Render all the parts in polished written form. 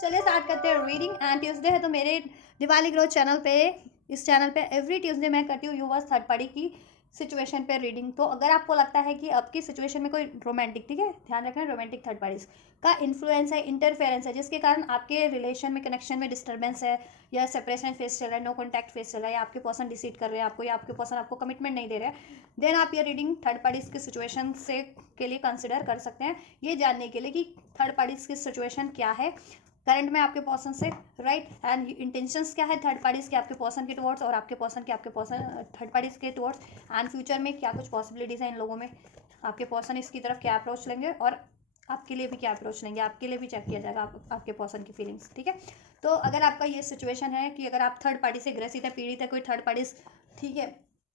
चलिए स्टार्ट करते हैं रीडिंग। एंड ट्यूसडे है तो मेरे दिवाली ग्रोथ चैनल पे, इस चैनल पे एवरी ट्यूसडे मैं करती हूँ यूवर्स थर्ड पार्टी की सिचुएशन पे रीडिंग। तो अगर आपको लगता है कि आपकी सिचुएशन में कोई रोमांटिक, ठीक है ध्यान रखना, रोमांटिक थर्ड पार्टीज का इन्फ्लुएंस है, इंटरफेरेंस है, जिसके कारण आपके रिलेशन में, कनेक्शन में डिस्टर्बेंस है, या सेपरेशन फेस चल रहा है, नो कॉन्टैक्ट फेस चल रहा है, या आपके पर्सन डिसीड कर रहे हैं आपको, या आपके पर्सन आपको कमिटमेंट नहीं दे रहे हैं, देन आप ये रीडिंग थर्ड पार्टीज की सिचुएशन से के लिए कंसिडर कर सकते हैं, ये जानने के लिए कि थर्ड पार्टीज की सिचुएशन क्या है करंट में आपके पर्सन से, राइट। एंड इंटेंशंस क्या है थर्ड पार्टीज के आपके पर्सन के टुवर्ड्स, और आपके पर्सन के आपके पर्सन थर्ड पार्टीज के टुवर्ड्स, एंड फ्यूचर में क्या कुछ पॉसिबिलिटीज हैं इन लोगों में, आपके पर्सन इसकी तरफ क्या अप्रोच लेंगे और आपके लिए भी क्या अप्रोच लेंगे, आपके लिए भी चेक किया जाएगा आपके पर्सन की फीलिंग्स, ठीक है। तो अगर आपका ये सिचुएशन है कि अगर आप थर्ड पार्टी से ग्रसित है, पीड़ित है, कोई थर्ड पार्टीज, ठीक है,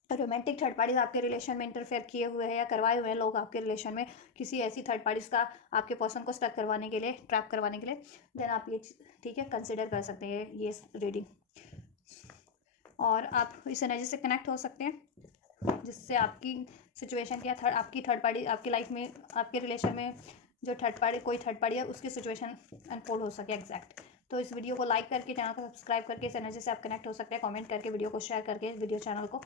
रोमांटिक थर्ड पार्टीज आपके रिलेशन में इंटरफेयर किए हुए हैं या करवाए हुए हैं लोग आपके रिलेशन में, किसी ऐसी थर्ड पार्टीज का आपके पर्सन को स्टक करवाने के लिए, ट्रैप करवाने के लिए, देन आप ये, ठीक है, कंसिडर कर सकते हैं ये रीडिंग, और आप इस एनर्जी से कनेक्ट हो सकते हैं जिससे आपकी सिचुएशन क्या आपकी थर्ड पार्टी आपकी लाइफ में, आपके रिलेशन में जो थर्ड पार्टी, कोई थर्ड पार्टी है, उसकी सिचुएशन अनफोल्ड हो सके एग्जैक्ट। तो इस वीडियो को लाइक करके, चैनल को सब्सक्राइब करके इस एनर्जी से आप कनेक्ट हो सकते हैं, कमेंट करके, वीडियो को शेयर करके, वीडियो चैनल को,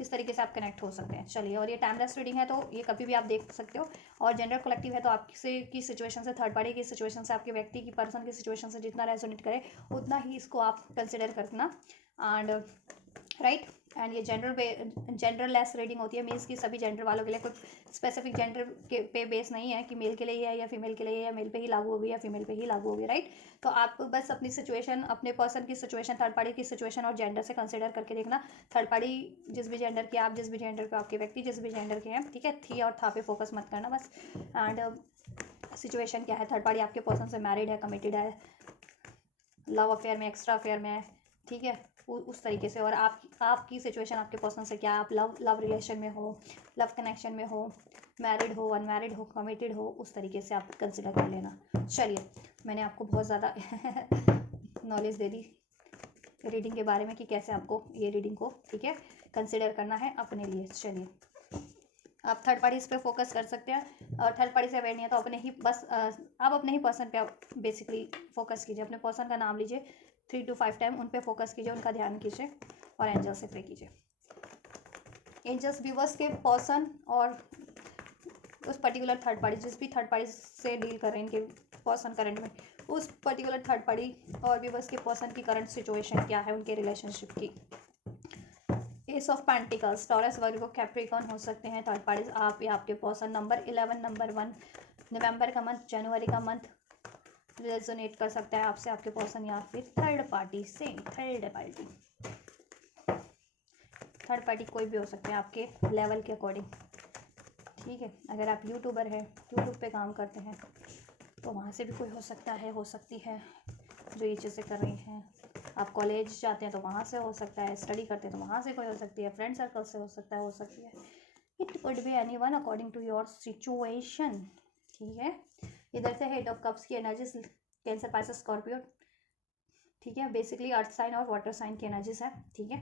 इस तरीके से आप कनेक्ट हो सकते हैं। चलिए, और ये टाइमलेस रीडिंग है तो ये कभी भी आप देख सकते हो, और जेंडर कलेक्टिव है तो आपसे की सिचुएशन से, थर्ड पार्टी की सिचुएशन से, आपके व्यक्ति की, पर्सन की सिचुएशन से जितना रेजोनेट करे उतना ही इसको आप कंसिडर करना, एंड राइट। एंड ये जेंडर लेस रीडिंग होती है, मीन्स कि सभी जेंडर वालों के लिए, कोई स्पेसिफिक जेंडर के पे बेस नहीं है कि मेल के लिए ही है या फीमेल के लिए है, या मेल पे ही लागू होगी या फीमेल पे ही लागू होगी, राइट। तो आप बस अपनी सिचुएशन, अपने पर्सन की सिचुएशन, थर्ड पार्टी की सिचुएशन और जेंडर से कंसिडर करके देखना। थर्ड पार्टी जिस भी जेंडर के, आप जिस भी जेंडर के, आपके व्यक्ति जिस भी जेंडर के हैं, ठीक है, थी और था पे फोकस मत करना बस। एंड सिचुएशन क्या है, थर्ड पार्टी आपके पर्सन से मैरिड है, कमिटेड है, लव अफेयर में, एक्स्ट्रा अफेयर में है, ठीक है, उस तरीके से। और आपकी सिचुएशन आपके पर्सन से क्या, आप लव रिलेशन में हो, लव कनेक्शन में हो, मैरिड हो, अनमैरिड हो, कमिटेड हो, उस तरीके से आप कंसिडर कर लेना। चलिए, मैंने आपको बहुत ज़्यादा नॉलेज दे दी रीडिंग के बारे में कि कैसे आपको ये रीडिंग को, ठीक है, कंसिडर करना है अपने लिए। चलिए, आप थर्ड पार्टी इस पर फोकस कर सकते हैं, और थर्ड पार्टी से अवेयर नहीं है तो अपने ही बस आप अपने ही पर्सन पे बेसिकली फोकस कीजिए, अपने पर्सन का नाम लीजिए 3 to 5 टाइम, उन पे फोकस कीजिए, उनका ध्यान कीजिए, और एंजल से प्रे कीजिए। एंजल्स व्यूवर्स के पर्सन और उस पर्टिकुलर थर्ड पार्टी, जिस भी थर्ड पार्टी से डील कर रहे हैं इनके पर्सन करंट में, उस पर्टिकुलर थर्ड पार्टी और व्यूवर्स के पर्सन की करंट सिचुएशन क्या है, उनके रिलेशनशिप की। S of pentacles, taurus, Virgo, Capricorn हो सकते हैं थर्ड पार्टीज, आप या आपके पर्सन। नंबर 11, नंबर 1, नवंबर का मंथ, जनवरी का मंथ रेजोनेट कर सकता है आपसे आपके पर्सन, या फिर थर्ड पार्टी से। थर्ड पार्टी कोई भी हो सकते हैं आपके लेवल के अकॉर्डिंग, ठीक है। अगर आप यूट्यूबर हैं, यूट्यूब पे काम करते हैं, तो वहाँ से भी कोई हो सकता है, हो सकती है जो ये चीज़ें कर रही हैं। आप कॉलेज जाते हैं तो वहाँ से हो सकता है, स्टडी करते हैं तो वहाँ से कोई हो सकती है, फ्रेंड सर्कल से हो सकता है, हो सकती है। It could be anyone according to your situation, ठीक है। इधर से हेड ऑफ कप्स की एनर्जीज, कैंसर, पाइसेस, स्कॉर्पियो, ठीक है, बेसिकली अर्थ साइन और वाटर साइन की एनर्जीज है, ठीक है।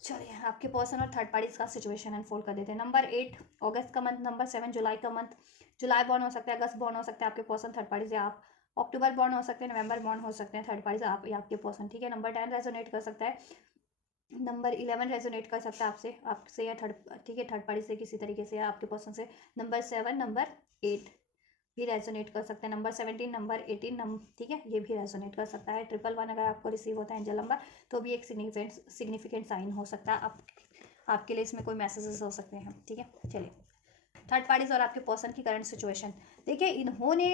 चलिए, आपके पर्सन और थर्ड पार्टीज का सिचुएशन अनफोल्ड कर देते हैं। नंबर 8, अगस्त का मंथ, नंबर 7, जुलाई का मंथ, जुलाई बॉर्न हो सकता है, अगस्त बॉर्न हो सकता है आपके पर्सन थर्ड पार्टी से, आप अक्टूबर बॉर्न हो सकते हैं, नवंबर बॉर्न हो सकते हैं थर्ड पार्टी से, आप या आपके पर्सन, ठीक है। नंबर 10 रेजोनेट कर सकता है, नंबर 11 रेजोनेट कर सकता है आपसे या थर्ड, ठीक है, थर्ड पार्टी से किसी तरीके से, या आपके पर्सन से। नंबर 7, नंबर 8 भी रेजोनेट कर सकते हैं, नंबर 17, नंबर 18, ठीक है, ये भी रेजोनेट कर सकता है। 111 अगर आपको रिसीव होता है एंजल नंबर, तो भी एक सिग्निफिकेंट साइन हो सकता है आपके लिए, इसमें कोई मैसेजेस हो सकते हैं, ठीक है। चलिए, थर्ड पार्टीज और आपके पर्सन की करंट सिचुएशन देखिए, इन्होंने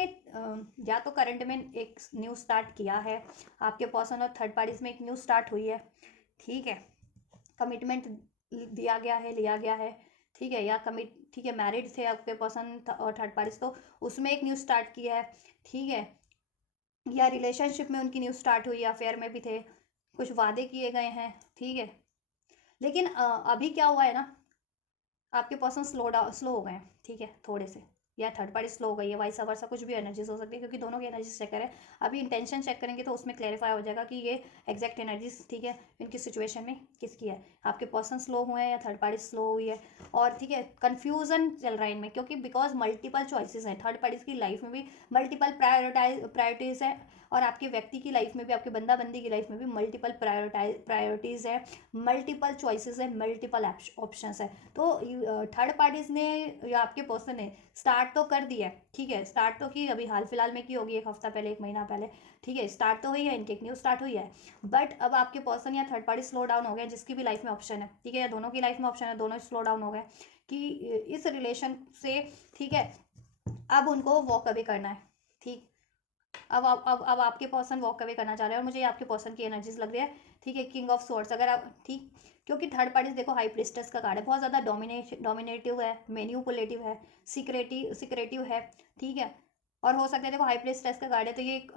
या तो करंट में एक न्यू स्टार्ट किया है, आपके पर्सन और थर्ड पार्टीज में एक न्यू स्टार्ट हुई है, ठीक है, कमिटमेंट दिया गया है, लिया गया है, ठीक है, या ठीक है, मैरिड थे आपके पर्सन और थर्ड पार्टीज तो उसमें एक न्यू स्टार्ट किया है, ठीक है, या रिलेशनशिप में उनकी न्यू स्टार्ट हुई, अफेयर में भी थे, कुछ वादे किए गए हैं, ठीक है। लेकिन अभी क्या हुआ है ना, आपके पर्सन स्लो हो गए हैं, ठीक है, थोड़े से या थर्ड पार्टी स्लो हो गई है, वाइस वर्सा कुछ भी एनर्जीज हो सकती है, क्योंकि दोनों की एनर्जीज चेक करें। अभी इंटेंशन चेक करेंगे तो उसमें क्लैरिफाई हो जाएगा कि ये एग्जैक्ट एनर्जीज, ठीक है, इनकी सिचुएशन में किसकी है, आपके पर्सन स्लो हुए हैं या थर्ड पार्टी स्लो हुई है। और ठीक है, कन्फ्यूजन चल रहा है इनमें, क्योंकि बिकॉज मल्टीपल चॉइसेस हैं, थर्ड पार्टीज की लाइफ में भी मल्टीपल प्रायोरिटीज है, और आपके व्यक्ति की लाइफ में भी, आपके बंदा बंदी की लाइफ में भी मल्टीपल प्रायोरिटीज है, मल्टीपल चॉइसेस है, मल्टीपल ऑप्शंस है। तो थर्ड पार्टीज ने या आपके पर्सन ने स्टार्ट तो कर दिया है, ठीक है, स्टार्ट तो की, अभी हाल फिलहाल में की होगी, एक हफ्ता पहले, एक महीना पहले, ठीक है, स्टार्ट तो हुई है, इनकी एक न्यूज स्टार्ट हुई है। बट अब आपके पर्सन या थर्ड पार्टी स्लो डाउन हो गया, जिसकी भी लाइफ में ऑप्शन है, ठीक है, या दोनों की लाइफ में ऑप्शन है, दोनों स्लो डाउन हो गए कि इस रिलेशन से, ठीक है, अब उनको वॉक अवे करना है, ठीक। अब आपके पर्सन वॉक अवे करना चाह रहे हैं, और मुझे आपके पर्सन की एनर्जीज लग रही है, ठीक है, किंग ऑफ स्वॉर्ड्स, अगर आप, ठीक, क्योंकि थर्ड पार्टीज देखो हाई प्रिस्टेस का कार्ड है, बहुत ज़्यादा डोमिनेटिव है, मैन्युपुलेटिव है, सिक्रेटिव है, ठीक है। और हो सकता है देखो हाई प्रिस्टेस का कार्ड है, तो ये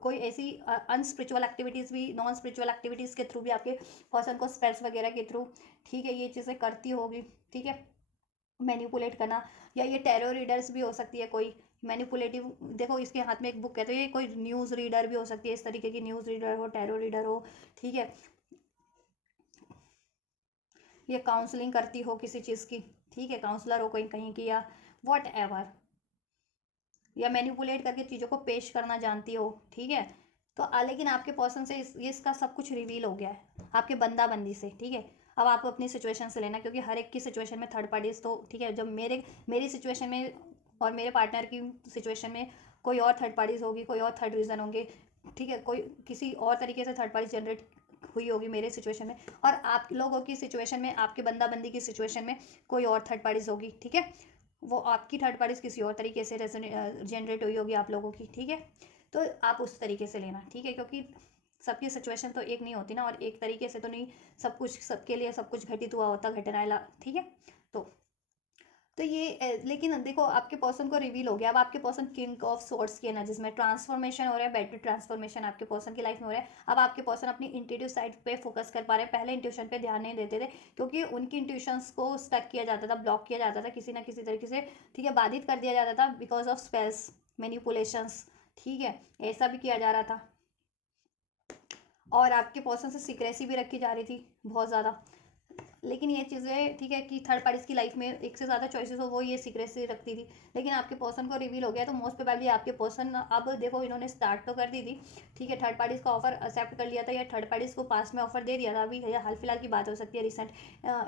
कोई ऐसी अनस्पिरिचुअल एक्टिविटीज़ भी, नॉन स्पिरिचुअल एक्टिविटीज़ के थ्रू भी आपके पर्सन को स्पेल्स वगैरह के थ्रू, ठीक है, ये चीज़ें करती होगी, ठीक है, मैनिपुलेट करना। या ये टैरो रीडर्स भी हो सकती है कोई मैनिपुलेटिव, देखो इसके हाथ में एक बुक है, तो ये कोई न्यूज़ रीडर भी हो सकती है, इस तरीके की न्यूज़ रीडर हो, टैरो रीडर हो, ठीक है, ये काउंसलिंग करती हो किसी चीज़ की, ठीक है, काउंसलर हो कोई कहीं की, या वॉट एवर, या मैनिपुलेट करके चीज़ों को पेश करना जानती हो, ठीक है। तो लेकिन आपके पर्सन से ये इसका सब कुछ रिवील हो गया है, आपके बंदा बंदी से, ठीक है। अब आप अपनी सिचुएशन से लेना, क्योंकि हर एक की सिचुएशन में थर्ड पार्टीज तो, ठीक है, जब मेरी सिचुएशन में और मेरे पार्टनर की सिचुएशन में कोई और थर्ड पार्टीज होगी, कोई और थर्ड रीज़न होंगे, ठीक है, कोई किसी और तरीके से थर्ड पार्टी जनरेट हुई होगी मेरे सिचुएशन में, और आप लोगों की सिचुएशन में, आपके बंदा बंदी की सिचुएशन में कोई और थर्ड पार्टीज होगी, ठीक है, वो आपकी थर्ड पार्टीज किसी और तरीके से जनरेट हुई होगी आप लोगों की, ठीक है। तो आप उस तरीके से लेना, ठीक है, क्योंकि सबकी सिचुएशन तो एक नहीं होती ना, और एक तरीके से तो नहीं सब कुछ, सबके लिए सब कुछ घटित हुआ होता, घटनाएं, ठीक है। तो ये लेकिन देखो आपके पर्सन को रिवील हो गया, अब आपके पर्सन किंग ऑफ सोर्ट्स की एनर्जीज में ट्रांसफॉर्मेशन हो रहा है, बेटर ट्रांसफॉर्मेशन आपके पर्सन की लाइफ में हो रहा है। अब आपके पर्सन अपनी इंट्यूटिव साइड पे फोकस कर पा रहे हैं, पहले इंट्यूशन पे ध्यान नहीं देते थे, क्योंकि उनकी इंट्यूशंस को स्टक किया जाता था, ब्लॉक किया जाता था किसी ना किसी तरीके से, ठीक है, बाधित कर दिया जाता था बिकॉज ऑफ स्पेल्स, मैनिपुलेशंस, ठीक है, ऐसा भी किया जा रहा था। और आपके पर्सन से सीक्रेसी भी रखी जा रही थी बहुत ज़्यादा। लेकिन ये चीज़ें, ठीक है, कि थर्ड पार्टीज की लाइफ में एक से ज़्यादा चॉइसेस हो, वो ये सीक्रेसी रखती थी, लेकिन आपके पर्सन को रिवील हो गया, तो मोस्ट प्रोबेबली आपके पर्सन, अब देखो इन्होंने स्टार्ट तो कर दी थी, ठीक है, थर्ड पार्टीज का ऑफर एक्सेप्ट कर लिया था, या थर्ड पार्टीज को पास में ऑफर दे दिया था, अभी हाल फिलहाल की बात हो सकती है, रिसेंट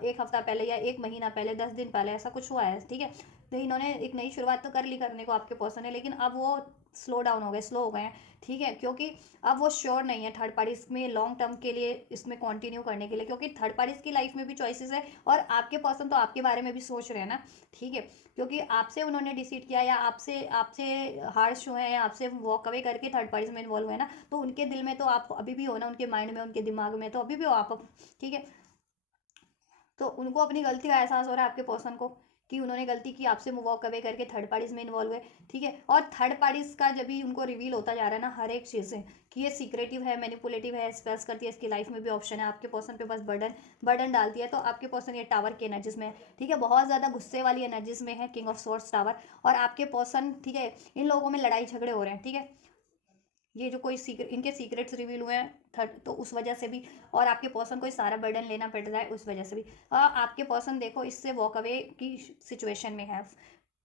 एक हफ्ता पहले या एक महीना पहले, 10 दिन पहले, ऐसा कुछ हुआ है, ठीक है। तो इन्होंने एक नई शुरुआत तो कर ली करने को आपके पर्सन ने, लेकिन अब वो स्लो डाउन हो गए, स्लो हो गए हैं, ठीक है, क्योंकि अब वो श्योर नहीं है थर्ड पार्टीज में लॉन्ग टर्म के लिए इसमें कंटिन्यू करने के लिए, क्योंकि थर्ड पार्टीज की लाइफ में भी चॉइसेस है, और आपके पर्सन तो आपके बारे में भी सोच रहे हैं ना, ठीक है, क्योंकि आपसे उन्होंने डिसीड किया, या आपसे आपसे हार्श हुए हैं, या आपसे वॉक अवे करके थर्ड पार्टीज में इन्वॉल्व हुए ना, तो उनके दिल में तो आप अभी भी हो ना, उनके माइंड में, उनके दिमाग में तो अभी भी हो आप, ठीक है। तो उनको अपनी गलती का एहसास हो रहा है आपके पर्सन को, कि उन्होंने गलती की, आपसे वॉक अवे करके थर्ड पार्टीज में इन्वॉल्व हुए, ठीक है। और थर्ड पार्टीज का जब भी उनको रिवील होता जा रहा है ना हर एक चीज़ से, कि ये सीक्रेटिव है, मैनिपुलेटिव है, स्पेल्स करती है, इसकी लाइफ में भी ऑप्शन है, आपके पर्सन पे बस बर्डन बर्डन डालती है, तो आपके पर्सन ये टावर की एनर्जीज में है, ठीक है, बहुत ज़्यादा गुस्से वाली एनर्जीज में है, किंग ऑफ सोर्स टावर। और आपके पर्सन, ठीक है, इन लोगों में लड़ाई झगड़े हो रहे हैं, ठीक है, ये जो कोई सीक्रेट, इनके सीक्रेट्स रिवील हुए हैं थर्ड, तो उस वजह से भी, और आपके पर्सन को ये सारा बर्डन लेना पड़ रहा है उस वजह से भी, आपके पर्सन देखो इससे वॉक अवे की सिचुएशन में है,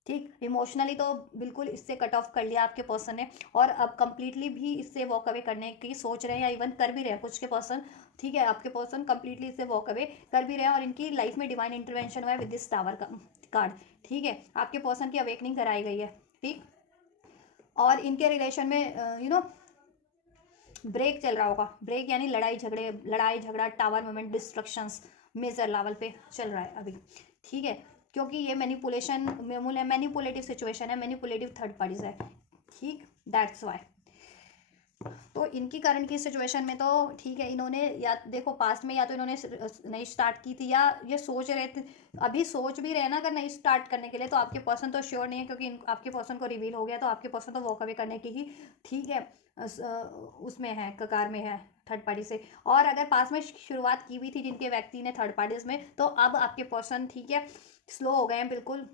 ठीक, इमोशनली तो बिल्कुल इससे कट ऑफ कर लिया आपके पर्सन ने, और अब कंप्लीटली भी इससे वॉक अवे करने की सोच रहे हैं, या इवन कर भी रहे हैं कुछ के पर्सन, ठीक है, आपके पर्सन कंप्लीटली इससे वॉक अवे कर भी रहे हैं, और इनकी लाइफ में डिवाइन इंटरवेंशन हुआ है विद दिस टावर का कार्ड, ठीक है, आपके पर्सन की अवेकनिंग कराई गई है, ठीक। और इनके रिलेशन में ब्रेक चल रहा होगा, ब्रेक यानी लड़ाई झगड़ा, tower moment, destructions major level पे चल रहा है अभी, ठीक है, क्योंकि ये मैनिपुलेटिव सिचुएशन है, मैनिपुलेटिव थर्ड पार्टीज है, ठीक, दैट्स वाई। तो इनकी करंट की सिचुएशन में तो, ठीक है, इन्होंने या देखो पास्ट में या तो इन्होंने नई स्टार्ट की थी, या ये सोच रहे थे, अभी सोच भी रहे ना अगर नई स्टार्ट करने के लिए, तो आपके पर्सन तो श्योर नहीं है, क्योंकि आपके पर्सन को रिवील हो गया, तो आपके पर्सन तो वॉक अवे करने की ही, ठीक है, उसमें है, कगार में है थर्ड पार्टी से। और अगर पास में शुरुआत की भी थी जिनके व्यक्ति ने थर्ड पार्टीज में, तो अब आपके पर्सन, ठीक है, स्लो हो गए हैं बिल्कुल,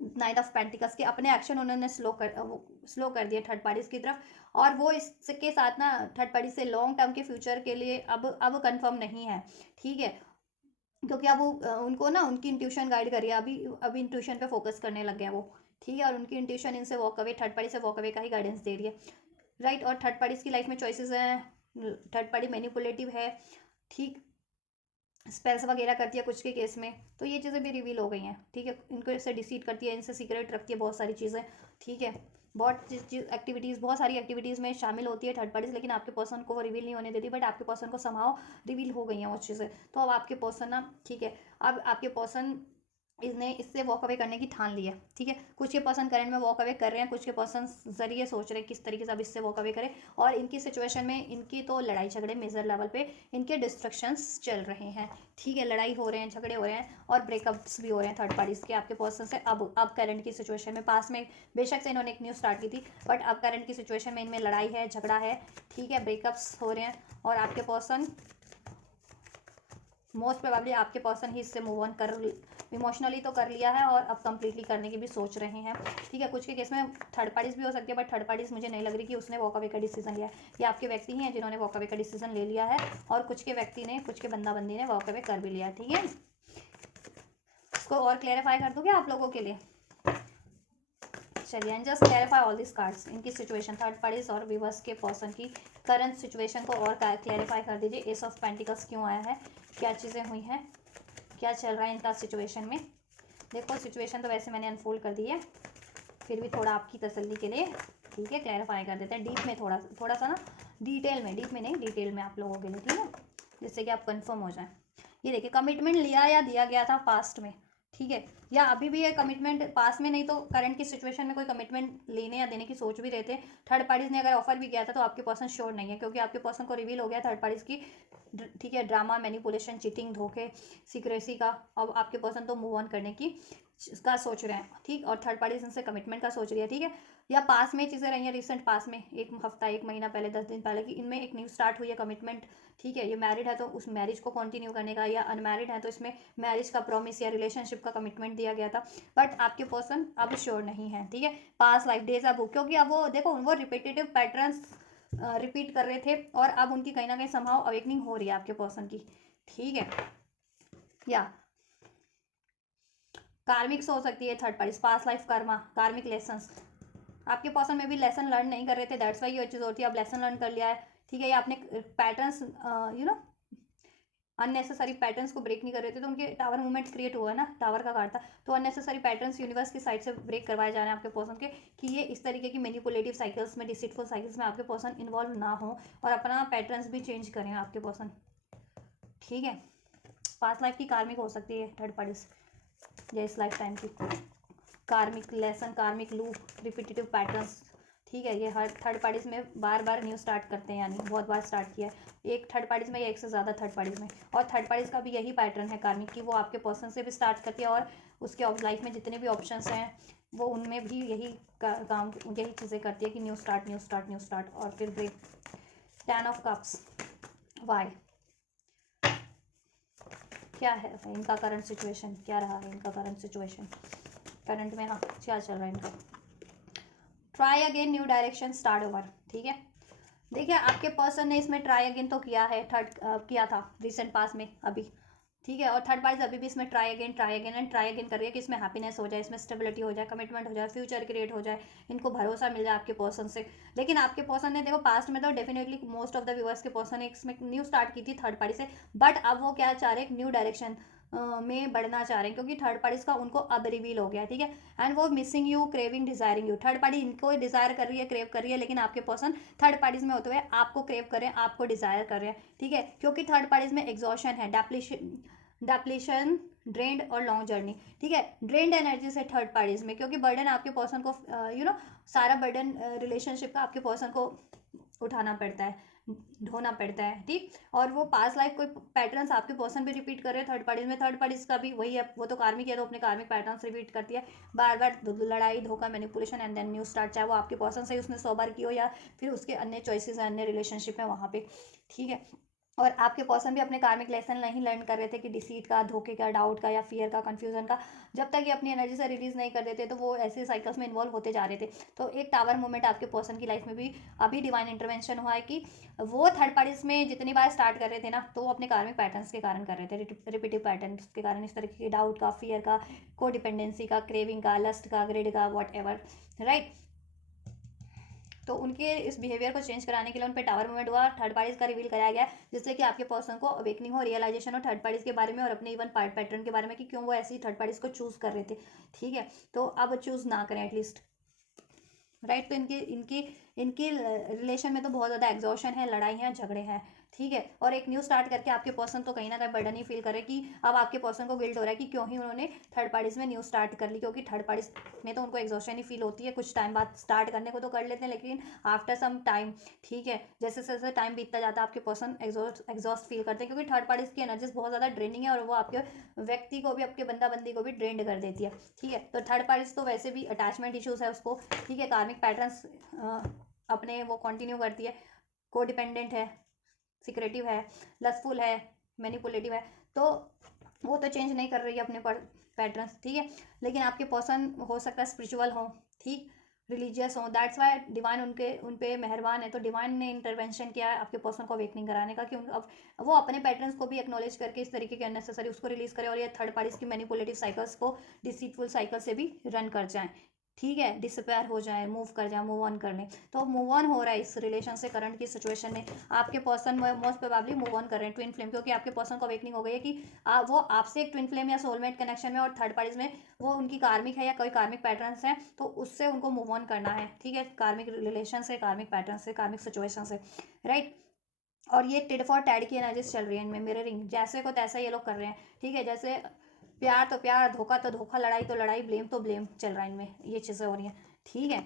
नाइट ऑफ पेंटिकल्स के अपने एक्शन उन्होंने स्लो कर दिए थर्ड पार्टीज की तरफ, और वो इसके साथ ना थर्ड पार्टी से लॉन्ग टर्म के फ्यूचर के लिए अब कंफर्म नहीं है, ठीक है, क्योंकि अब वो उनको ना उनकी इंट्यूशन गाइड कर रही है, अभी इंट्यूशन पे फोकस करने लग गए हैं वो, ठीक है, और उनकी इंट्यूशन इनसे वॉक अवे, थर्ड पार्टी से वॉक अवे का ही गाइडेंस दे रही है, राइट। और थर्ड पार्टीज की लाइफ में चॉइसेस हैं, थर्ड पार्टी मैनिपुलेटिव है, ठीक, स्पेल्स वगैरह करती है कुछ के केस में, तो ये चीज़ें भी रिवील हो गई हैं, ठीक है, इनको इससे डिसीट करती है, इनसे सीक्रेट रखती है बहुत सारी चीज़ें, ठीक है, बहुत एक्टिविटीज़, बहुत सारी एक्टिविटीज़ में शामिल होती है थर्ड पार्टीज, लेकिन आपके पर्सन को वो रिवील नहीं होने देती, बट आपके पर्सन को समाओ रिवील हो गई हैं वो चीज़ें। तो अब आपके पर्सन ना, ठीक है, अब आपके पर्सन इसने इससे वॉक अवे करने की ठान ली है, ठीक है, कुछ के पर्सन करंट में वॉक अवे कर रहे हैं, कुछ के पर्सन जरिए सोच रहे हैं किस तरीके से अब इससे वॉक अवे करें, और इनकी सिचुएशन में इनकी तो लड़ाई झगड़े मेजर लेवल पे इनके डिस्ट्रक्शंस चल रहे हैं, ठीक है, लड़ाई हो रहे हैं, झगड़े हो रहे हैं, और ब्रेकअप्स भी हो रहे हैं थर्ड पार्टीज के आपके पर्सन से अब करंट की सिचुएशन में। पास में बेशक से इन्होंने एक न्यूज़ स्टार्ट की थी, बट अब करंट की सिचुएशन में इनमें लड़ाई है, झगड़ा है, ठीक है, ब्रेकअप्स हो रहे हैं, और आपके पर्सन मोस्ट प्रोबेबली आपके पर्सन ही इससे मूव ऑन कर इमोशनली तो कर लिया है, और अब कंप्लीटली करने की भी सोच रहे हैं, ठीक है, कुछ के केस में थर्ड पार्टीज भी हो सकती है, बट थर्ड पार्टीज मुझे नहीं लग रही कि उसने वॉक अवे का डिसीजन लिया है, ये आपके व्यक्ति ही हैं जिन्होंने वॉक अवे का डिसीजन ले लिया है, और कुछ के व्यक्ति ने, कुछ के बंदा बंदी ने वॉक अवे कर भी लिया, ठीक है। इसको और क्लैरिफाई कर दूँ क्या आप लोगों के लिए? चलिए, and just clarify all this cards, इनकी सिचुएशन थर्ड पार्टीज और व्यूअर्स के पर्सन की करंट सिचुएशन को और क्लैरिफाई कर दीजिए। एस ऑफ पेंटिकल्स क्यों आया है, क्या चीज़ें हुई हैं, क्या चल रहा है इनका सिचुएशन में। देखो सिचुएशन तो वैसे मैंने अनफोल्ड कर दी है, फिर भी थोड़ा आपकी तसल्ली के लिए, ठीक है, क्लैरिफाई कर देते हैं डीप में, थोड़ा सा ना डिटेल में, डीप में नहीं डिटेल में आप लोगों के लिए, ठीक है, जिससे कि आप कंफर्म हो जाए। ये देखिए, कमिटमेंट लिया या दिया गया था पास्ट में, ठीक है, या अभी भी ये कमिटमेंट पास में नहीं तो करंट की सिचुएशन में कोई कमिटमेंट लेने या देने की सोच भी रहे थे। थर्ड पार्टीज ने अगर ऑफर भी किया था तो आपके पर्सन श्योर नहीं है, क्योंकि आपके पर्सन को रिवील हो गया थर्ड पार्टीज की, ठीक है, ड्रामा, मैनिपुलेशन, चीटिंग, धोखे, सीक्रेसी का। अब आपके पर्सन तो मूव ऑन करने की का सोच रहे हैं, ठीक, और थर्ड पार्टीज इनसे कमिटमेंट का सोच रही है, ठीक है, या पास में चीज़ें रही हैं, रिसेंट पास में, एक हफ्ता, एक महीना पहले, 10 दिन पहले कि इनमें एक न्यू स्टार्ट हुई है कमिटमेंट, ठीक है, ये मैरिड है तो उस मैरिज को कंटिन्यू करने का, या अनमैरिड है तो इसमें मैरिज का प्रॉमिस या रिलेशनशिप का कमिटमेंट दिया गया था, बट आपके पर्सन अब श्योर नहीं है, ठीक है, पास लाइफ डेज अब, क्योंकि अब वो देखो वो रिपीटेटिव पैटर्न्स रिपीट कर रहे थे, और अब उनकी कहीं ना कहीं समहाउ अवेकनिंग हो रही है आपके पर्सन की, ठीक है, या कार्मिक्स हो सकती है थर्ड पार्टी, पास लाइफ कर्मा, कार्मिक लेसन्स, आपके पर्सन में भी लेसन लर्न नहीं कर रहे थे, दैट्स वाई ये चीज़ होती है, अब लेसन लर्न कर लिया है, ठीक है, या आपने पैटर्न्स अननेसेसरी पैटर्न्स को ब्रेक नहीं कर रहे थे, तो उनके टावर मूवमेंट क्रिएट हुआ है ना, टावर का कार्ड था, तो अननेसेसरी पैटर्न्स यूनिवर्स की साइड से ब्रेक करवाए जा रहे हैं आपके पर्सन के, कि ये इस तरीके की मैनिपुलेटिव साइकिल्स में, डिसीटफुल साइकिल्स में आपके पर्सन इन्वॉल्व ना हो, और अपना पैटर्न्स भी चेंज करें आपके पर्सन, ठीक है। पास्ट लाइफ की कार्मिक हो सकती है थर्ड पार्टीज, या इस लाइफ टाइम की कार्मिक लेसन, कार्मिक लूप, रिपीटेटिव पैटर्न्स, ठीक है, ये हर थर्ड पार्टीज में बार बार न्यू स्टार्ट करते हैं, यानी बहुत बार स्टार्ट किया है, एक थर्ड पार्टीज में या एक से ज़्यादा थर्ड पार्टीज में, और थर्ड पार्टीज का भी यही पैटर्न है कार्मिक की, वो आपके पर्सन से भी स्टार्ट करती है, और उसके लाइफ में जितने भी ऑप्शंस हैं वो उनमें भी यही काम, यही चीज़ें करती है कि new start, new start, new start, और फिर ब्रेक। 10 ऑफ कप्स, वाई, क्या है इनका करंट सिचुएशन, क्या रहा है इनका करंट सिचुएशन, करंट में, हाँ, क्या चल रहा है इनका। Try again, new direction, start over, ठीक है, देखिए आपके पर्सन ने इसमें ट्राई अगेन तो किया है, किया था रिसेंट पास में अभी, ठीक है, और थर्ड पार्टी अभी भी इसमें try again and try again कर रही है कि इसमें हैप्पीनेस हो जाए, इसमें स्टेबिलिटी हो जाए, कमिटमेंट हो जाए, फ्यूचर क्रिएट हो जाए, इनको भरोसा मिल जाए आपके पर्सन से। लेकिन आपके पर्सन ने देखो पास्ट में तो definitely most of the viewers के पर्सन ने इसमें न्यू स्टार्ट की थी थर्ड पार्टी से, बट अब वो क्या चाह रहे हैं, न्यू डायरेक्शन में बढ़ना चाह रहे हैं, क्योंकि थर्ड पार्टीज का उनको अब रिवील हो गया, ठीक है, एंड वो missing you, craving, desiring you, third party इनको डिजायर कर रही है, क्रेव कर रही है, लेकिन आपके पर्सन थर्ड पार्टीज में होते हुए आपको क्रेव कर रहे हैं, आपको डिजायर कर रहे हैं, ठीक है, क्योंकि थर्ड पार्टीज में एग्जॉशन है, डेप्लीशन, ड्रेन्ड और लॉन्ग जर्नी, ठीक है, ड्रेन्ड एनर्जी से थर्ड पार्टीज में, क्योंकि बर्डन आपके पर्सन को सारा बर्डन रिलेशनशिप का आपके पर्सन को उठाना पड़ता है, ढोना पड़ता है, ठीक, और वो पास लाइफ कोई पैटर्न्स आपके पर्सन भी रिपीट कर रहे हैं थर्ड पार्टीज में, थर्ड पार्टीज का भी वही है, वो तो कार्मिक है तो अपने कार्मिक पैटर्न्स रिपीट करती है, बार बार लड़ाई, धोखा, manipulation, and then new start, चाहे वो आपके पर्सन से उसने 100 बार की हो, या फिर उसके अन्य चॉइसेस हैं अन्य रिलेशनशिप में वहाँ पे, ठीक है, और आपके पर्सन भी अपने कार्मिक लेसन नहीं लर्न कर रहे थे कि डिसीट का, धोखे का, डाउट का या फियर का, कंफ्यूजन का, जब तक ये अपनी एनर्जी से रिलीज नहीं कर देते तो वो ऐसे साइकिल्स में इन्वॉल्व होते जा रहे थे। तो एक टावर मोमेंट आपके पर्सन की लाइफ में भी अभी डिवाइन इंटरवेंशन हुआ है कि वो थर्ड पार्टीज में जितनी बार स्टार्ट कर रहे थे ना, तो वो अपने कार्मिक पैटर्न्स के कारण कर रहे थे, रिपीटिव पैटर्न्स के कारण, इस तरीके के डाउट का, फियर का, को डिपेंडेंसी का, क्रेविंग का, लस्ट का, ग्रिड का, वॉट एवर, राइट। तो उनके इस बिहेवियर को चेंज कराने के लिए उन पर टावर मूवमेंट हुआ, थर्ड पार्टीज का रिवील कराया गया, जिससे कि आपके पर्सन को अवेकनिंग हो, रियलाइजेशन हो थर्ड पार्टीज के बारे में और अपने इवन पार्ट पैटर्न के बारे में कि क्यों वो ऐसी थर्ड पार्टीज को चूज कर रहे थे। ठीक है, तो अब चूज ना करें एटलीस्ट, राइट। तो इनकी इनकी इनकी रिलेशन में तो बहुत ज़्यादा एग्जॉशन है, लड़ाई है, झगड़े हैं। ठीक है, और एक न्यू स्टार्ट करके आपके पर्सन तो कहीं ना कहीं बर्डन ही फील करे कि अब आपके पर्सन को गिल्ट हो रहा है कि क्यों ही उन्होंने थर्ड पार्टीज में न्यू स्टार्ट कर ली, क्योंकि थर्ड पार्टीज में तो उनको एग्जॉशन ही फील होती है। कुछ टाइम बाद स्टार्ट करने को तो कर लेते हैं, लेकिन आफ्टर सम टाइम, ठीक है, जैसे जैसे टाइम बीतता जाता है आपके पर्सन एग्जॉस्ट फील करते हैं, क्योंकि थर्ड पार्टीज की एनर्जीज बहुत ज़्यादा ड्रेनिंग है और वो आपके व्यक्ति को भी, आपके बंदा बंदी को भी ड्रेंड कर देती है। ठीक है, तो थर्ड पार्टीज तो वैसे भी अटैचमेंट इशूज़ है उसको, ठीक है, कार्मिक पैटर्न्स अपने वो कंटिन्यू करती है, को डिपेंडेंट है, सिक्रेटिव है, लसफुल है, मैनिपुलेटिव है, तो वो तो चेंज नहीं कर रही है अपने पैटर्न्स। ठीक है, लेकिन आपके पर्सन हो सकता है स्पिरिचुअल हो, ठीक, रिलीजियस हो, दैट्स वाई डिवाइन उन पे मेहरबान है। तो डिवाइन ने इंटरवेंशन किया है आपके पर्सन को अवेकनिंग कराने का, कि अब वो अपने पैटर्न्स को भी एक्नॉलेज करके इस तरीके के अननेसेसरी उसको रिलीज करे और ये थर्ड पार्टीज की मैनिपुलेटिव साइकिल्स को, डिसीटफुल साइकिल से भी रन कर जाएं। ठीक है, डिसपेयर हो जाए, मूव कर जाए, मूव ऑन कर लें। तो मूव ऑन हो रहा है इस रिलेशन से, करंट की सिचुएशन में आपके person most probably move on कर रहे हैं ट्विन फ्लेम, क्योंकि आपके पर्सन को अवेकनिंग हो गई है कि वो आपसे एक ट्विन फ्लेम या सोलमेट कनेक्शन में और थर्ड पार्टीज में वो उनकी कार्मिक है या कोई कार्मिक पैटर्न्स हैं, तो उससे उनको मूव ऑन करना है। ठीक है, कार्मिक रिलेशन से, कार्मिक पैटर्न से, कार्मिक सिचुएशन से, राइट। और ये टिड फॉर टैड की एनर्जीज चल रही है इनमें, मिररिंग, जैसे को तैसा ये लोग कर रहे हैं। ठीक है, जैसे प्यार तो प्यार, धोखा तो धोखा, लड़ाई तो लड़ाई, ब्लेम तो ब्लेम चल रहा है इनमें, ये चीज़ें हो रही हैं। ठीक है,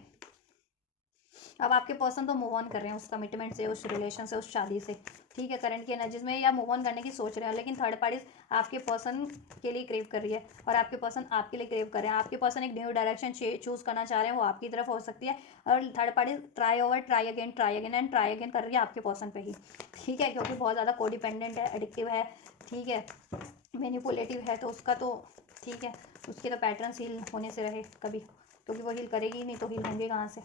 अब आपके पर्सन तो मूव ऑन कर रहे हैं उस कमिटमेंट से, उस रिलेशन से, उस शादी से। ठीक है, करंट की एनर्जीज में या मूव ऑन करने की सोच रहे हैं, लेकिन थर्ड पार्टीज आपके पर्सन के लिए क्रेव कर रही है और आपके पर्सन आपके लिए क्रेव कर रहे हैं। आपके पर्सन एक न्यू डायरेक्शन चूज करना चाह रहे हैं, वो आपकी तरफ हो सकती है, और third party try over, try again and try again कर रही है आपके पर्सन पे ही। ठीक है, क्योंकि बहुत ज़्यादा कोडिपेंडेंट है, एडिक्टिव है, ठीक है, मैनिपुलेटिव है, तो उसका तो ठीक है, उसके तो पैटर्न्स हील होने से रहे कभी, क्योंकि वो हील करेगी ही नहीं तो हील होंगे कहाँ से।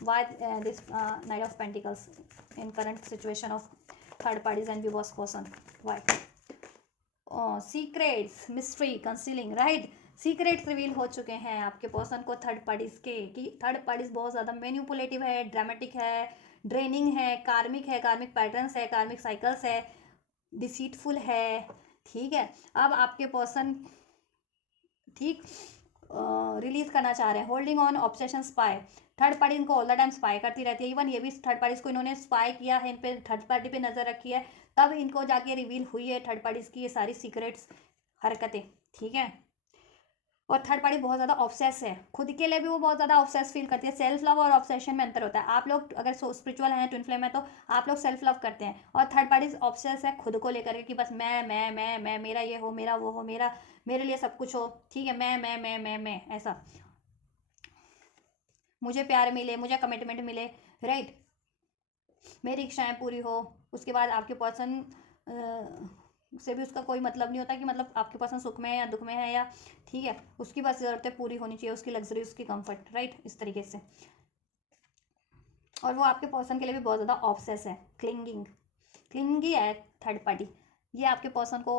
Why this Knight of Pentacles in current situation of third parties and divorce person? Why? Secrets, mystery, concealing, right. Secrets reveal हो चुके हैं आपके पर्सन को थर्ड पार्टीज के, कि थर्ड पार्टीज बहुत ज़्यादा मैनिपुलेटिव है, ड्रामेटिक है, ड्रेनिंग है, कार्मिक पैटर्न्स है, कार्मिक साइकिल्स है, डिसीटफुल है। ठीक है, अब आपके पर्सन, ठीक, रिलीज करना चाह रहे हैं, holding on obsession spy. Third party इनको ऑल द टाइम स्पाई करती रहती है, इवन ये भी थर्ड पार्टीज को इन्होंने स्पाई किया है, इन पे थर्ड पार्टी पे नजर रखी है, तब इनको जाके रिवील हुई है थर्ड पार्टीज की ये सारी सीक्रेट्स, हरकतें। ठीक है, और थर्ड पार्टी बहुत ज़्यादा ऑब्सेस है, खुद के लिए भी वो बहुत ज़्यादा ऑब्सेस फील करती है। सेल्फ लव और ऑब्सेशन में अंतर होता है। आप लोग अगर स्पिरिचुअल हैं, ट्विन फ्लेम है, तो आप लोग सेल्फ लव करते हैं, और थर्ड पार्टी ऑब्सेस है खुद को लेकर के कि बस मैं, मेरा ये हो, मेरा वो हो, मेरे लिए सब कुछ हो। ठीक है, मैं ऐसा, मुझे प्यार मिले, मुझे कमिटमेंट मिले, राइट, मेरी इच्छाएं पूरी हो। उसके बाद आपके पर्सन से भी उसका कोई मतलब नहीं होता कि मतलब आपके पर्सन सुख में है या दुख में है, या ठीक है, उसकी बस ज़रूरतें पूरी होनी चाहिए, उसकी लग्जरी, उसकी कंफर्ट, राइट, इस तरीके से। और वो आपके पर्सन के लिए भी बहुत ज़्यादा ऑब्सेस है, क्लिंगी है थर्ड पार्टी। ये आपके पर्सन को,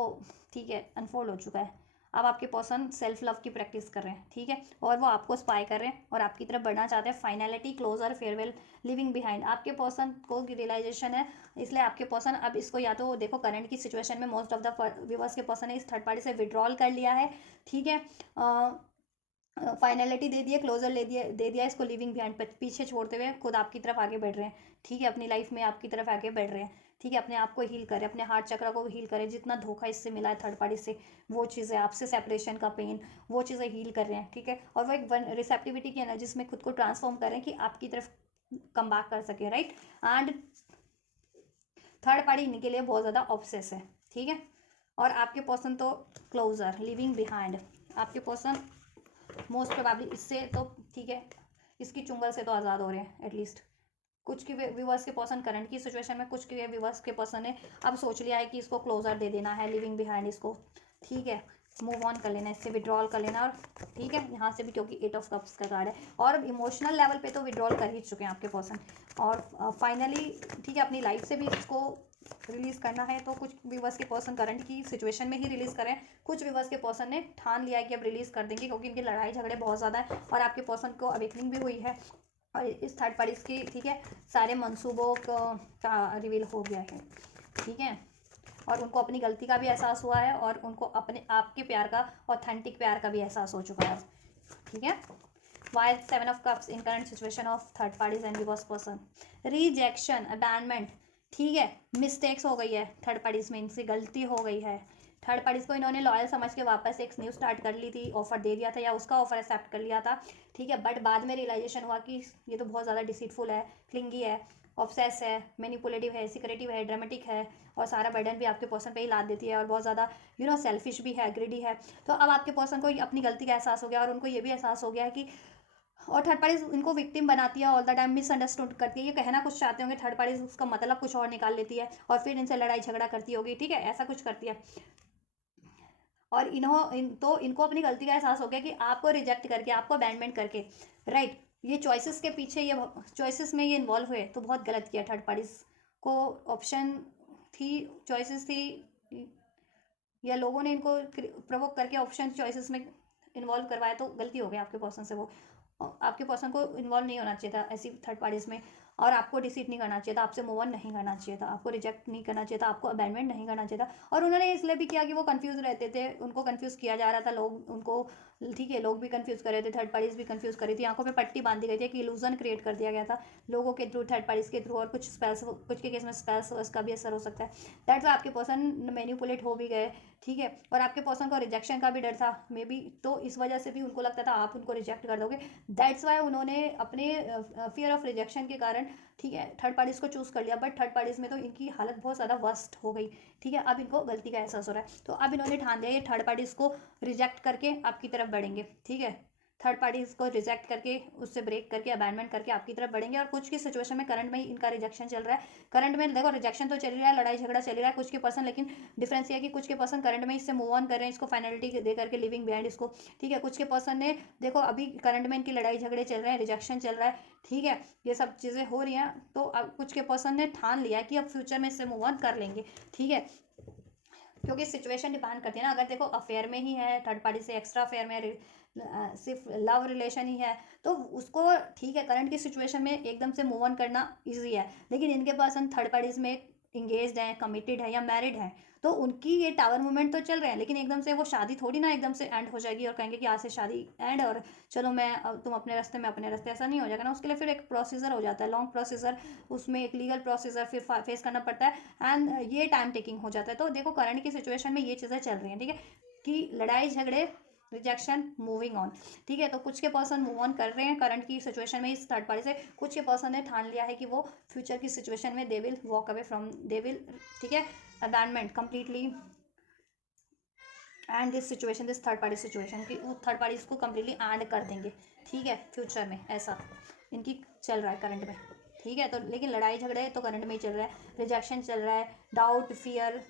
ठीक है, अनफोल्ड हो चुका है। अब आपके पर्सन सेल्फ लव की प्रैक्टिस कर रहे हैं, ठीक है, और वो आपको स्पाई कर रहे हैं और आपकी तरफ बढ़ना चाहते हैं। Finality, closure, farewell, living behind, आपके पर्सन को रियलाइजेशन है, इसलिए आपके पर्सन अब इसको, या तो देखो करंट की सिचुएशन में मोस्ट ऑफ द व्यूअर्स के पर्सन ने इस थर्ड पार्टी से विड्रॉल कर लिया है, ठीक है, फाइनलिटी दे दिया, क्लोजर दे दिया इसको, लिविंग बिहाइंड पीछे छोड़ते हुए खुद आपकी तरफ आगे बढ़ रहे हैं। ठीक है, अपनी लाइफ में आपकी तरफ आगे बढ़ रहे हैं। ठीक है, अपने आप को हील करें, अपने हार्ट चक्र को हील करें, जितना धोखा इससे मिला है थर्ड पार्टी से, वो चीज़ें, आपसे सेपरेशन का पेन, वो चीज़ें हील कर रहे हैं। ठीक है, और वो एक रिसेप्टिविटी की एनर्जी में खुद को ट्रांसफॉर्म करें कि आपकी तरफ कम बैक कर सके, राइट। एंड थर्ड पार्टी इनके लिए बहुत ज़्यादा ऑब्सेस है, ठीक है, और आपके पर्सन तो क्लोजर, लिविंग बिहाइंड, आपके पर्सन मोस्ट प्रोबेबली इससे तो, ठीक है, इसकी चुंगल से तो आज़ाद हो रहे हैं एटलीस्ट, कुछ के व्यूवर्स के पर्सन करंट की सिचुएशन में, कुछ के व्यूवर्स के पर्सन ने अब सोच लिया है कि इसको क्लोजर दे देना है, लिविंग बिहाइंड इसको, ठीक है, मूव ऑन कर लेना, इससे विड्रॉल कर लेना। और ठीक है, यहाँ से भी क्योंकि 8 ऑफ कप्स का कार्ड है, और इमोशनल लेवल पे तो विड्रॉल कर ही चुके हैं आपके पर्सन। और फाइनली ठीक है, अपनी लाइफ से भी इसको रिलीज़ करना है, तो कुछ व्यूवर्स के पर्सन करंट की सिचुएशन में ही रिलीज़ करें, कुछ व्यूवर्स के पर्सन ने ठान लिया है कि अब रिलीज़ कर देंगे, क्योंकि इनकी लड़ाई झगड़े बहुत ज़्यादा है और आपके पर्सन को अवेकनिंग भी हुई है, और इस थर्ड पार्टी की ठीक है सारे मंसूबों का रिवील हो गया है, ठीक है, और उनको अपनी गलती का भी एहसास हुआ है, और उनको अपने आपके प्यार का, ऑथेंटिक प्यार का भी एहसास हो चुका है, ठीक है। वाई 7 of cups in current situation of third parties and reverse person, rejection, abandonment, ठीक है, मिस्टेक्स हो गई है थर्ड पार्टीज में, इनसे गलती हो गई है, थर्ड पार्टीज को इन्होंने लॉयल समझ के वापस एक न्यू स्टार्ट कर ली थी, ऑफर दे दिया था या उसका ऑफर एक्सेप्ट कर लिया था, ठीक है, बट बाद में रियलाइजेशन हुआ कि ये तो बहुत ज़्यादा डिसीटफुल है, क्लिंगी है, ऑब्सेस है, मैनिपुलेटिव है, सिक्रेटिव है, ड्रामेटिक है, और सारा बर्डन भी आपके पर्सन पे ही लाद देती है, और बहुत ज़्यादा सेल्फिश भी है, ग्रीडी है। तो अब आपके पर्सन को अपनी गलती का एहसास हो गया, और उनको ये भी एहसास हो गया है कि, और थर्ड पार्टीज इनको विक्टिम बनाती है ऑल द टाइम, मिसअंडरस्टूड करती है, ये कहना कुछ चाहते होंगे थर्ड पार्टीज, उसका मतलब कुछ और निकाल लेती है, और फिर इनसे लड़ाई झगड़ा करती होगी, ठीक है, ऐसा कुछ करती है। और तो इनको अपनी गलती का एहसास हो गया कि आपको रिजेक्ट करके, आपको अबैंडमेंट करके, राइट, ये चॉइसेस के पीछे, ये चॉइसेस में ये इन्वॉल्व हुए, तो बहुत गलत किया थर्ड पार्टीज को। ऑप्शन थी, चॉइसेस थी, या लोगों ने इनको प्रोवोक करके ऑप्शन चॉइसेस में इन्वॉल्व करवाया, तो गलती हो गई आपके पर्सन से। वो आपके पर्सन को इन्वॉल्व नहीं होना चाहिए था ऐसी थर्ड पार्टीज में, और आपको डिसीट नहीं करना चाहिए था, आपसे मूव ऑन नहीं करना चाहिए था, आपको रिजेक्ट नहीं करना चाहिए था, आपको अबैंडमेंट नहीं करना चाहिए था। और उन्होंने इसलिए भी किया कि वो कंफ्यूज रहते थे, उनको कंफ्यूज किया जा रहा था, लोग उनको, ठीक है, लोग भी कंफ्यूज कर रहे थे, थर्ड पार्टीज भी कंफ्यूज कर रही थी, आंखों पे पट्टी बांधी गई थी, कि इल्यूजन क्रिएट कर दिया गया था लोगों के थ्रू, थर्ड पार्टीज के थ्रू, और कुछ स्पेल्स, कुछ के केस में स्पेल्स का भी असर हो सकता है। दैट्स वाई आपके पर्सन मैनिपुलेट हो भी गए, ठीक है, और आपके पर्सन को रिजेक्शन का भी डर था मे बी, तो इस वजह से भी उनको लगता था आप उनको रिजेक्ट कर दोगे, दैट्स वाई उन्होंने अपने फियर ऑफ रिजेक्शन के कारण, ठीक है, थर्ड पार्टीज को चूज़ कर लिया। बट थर्ड पार्टीज में तो इनकी हालत बहुत ज़्यादा वर्स्ट हो गई, ठीक है, अब इनको गलती का एहसास हो रहा है, तो अब इन्होंने ठान लिया ये थर्ड पार्टीज को रिजेक्ट करके आपकी तरफ बढ़ेंगे, ठीक है, थर्ड पार्टीज को रिजेक्ट करके, उससे ब्रेक करके, अबैंडमेंट करके आपकी तरफ बढ़ेंगे। और कुछ की सिचुएशन में करंट में ही इनका रिजेक्शन चल रहा है, करंट में देखो रिजेक्शन तो चल रहा है, लड़ाई झगड़ा चल रहा है कुछ के पर्सन, लेकिन डिफरेंस ये है कि कुछ के पर्सन करंट में इससे मूव ऑन कर रहे हैं, इसको फाइनलिटी दे करके, लिविंग बिहाइंड इसको, ठीक है, कुछ के पर्सन ने देखो अभी करंट में इनकी लड़ाई झगड़े चल रहे हैं, रिजेक्शन चल रहा है, ठीक है, ये सब चीज़ें हो रही हैं, तो अब कुछ के पर्सन ने ठान लिया कि अब फ्यूचर में इससे मूव ऑन कर लेंगे, ठीक है, क्योंकि सिचुएशन डिपेंड करती है ना, अगर देखो अफेयर में ही है थर्ड पार्टी से, एक्स्ट्रा अफेयर में, सिर्फ लव रिलेशन ही है, तो उसको ठीक है, करंट की सिचुएशन में एकदम से मूव ऑन करना इजी है, लेकिन इनके पास हम थर्ड पार्टीज में इंगेज्ड हैं, कमिटेड है या मैरिड हैं, तो उनकी ये टावर मूवमेंट तो चल रहे हैं, लेकिन एकदम से वो शादी थोड़ी ना एकदम से एंड हो जाएगी और कहेंगे कि आज से शादी एंड, और चलो मैं तुम अपने रास्ते में अपने रास्ते, ऐसा नहीं हो जाएगा ना, उसके लिए फिर एक प्रोसीजर हो जाता है, लॉन्ग प्रोसीजर, उसमें एक लीगल प्रोसीजर फिर फेस करना पड़ता है, एंड ये टाइम टेकिंग हो जाता है। तो देखो करंट की सिचुएशन में ये चीज़ें चल रही हैं, ठीक है, कि लड़ाई झगड़े, रिजेक्शन, मूविंग ऑन, ठीक है, तो कुछ के पर्सन मूव ऑन कर रहे हैं करंट की सिचुएशन में इस थर्ड पार्टी से, कुछ के पर्सन ने ठान लिया है कि वो फ्यूचर की सिचुएशन में they will walk away from, they will, ठीक है, abandonment completely and this situation, this third party situation, कि वो थर्ड पार्टी इसको कम्प्लीटली एंड कर देंगे, ठीक है, फ्यूचर में, ऐसा इनकी चल रहा है करंट में, ठीक है, तो लेकिन लड़ाई झगड़े तो करंट में ही चल रहा है, रिजेक्शन चल रहा है, डाउट, फियर,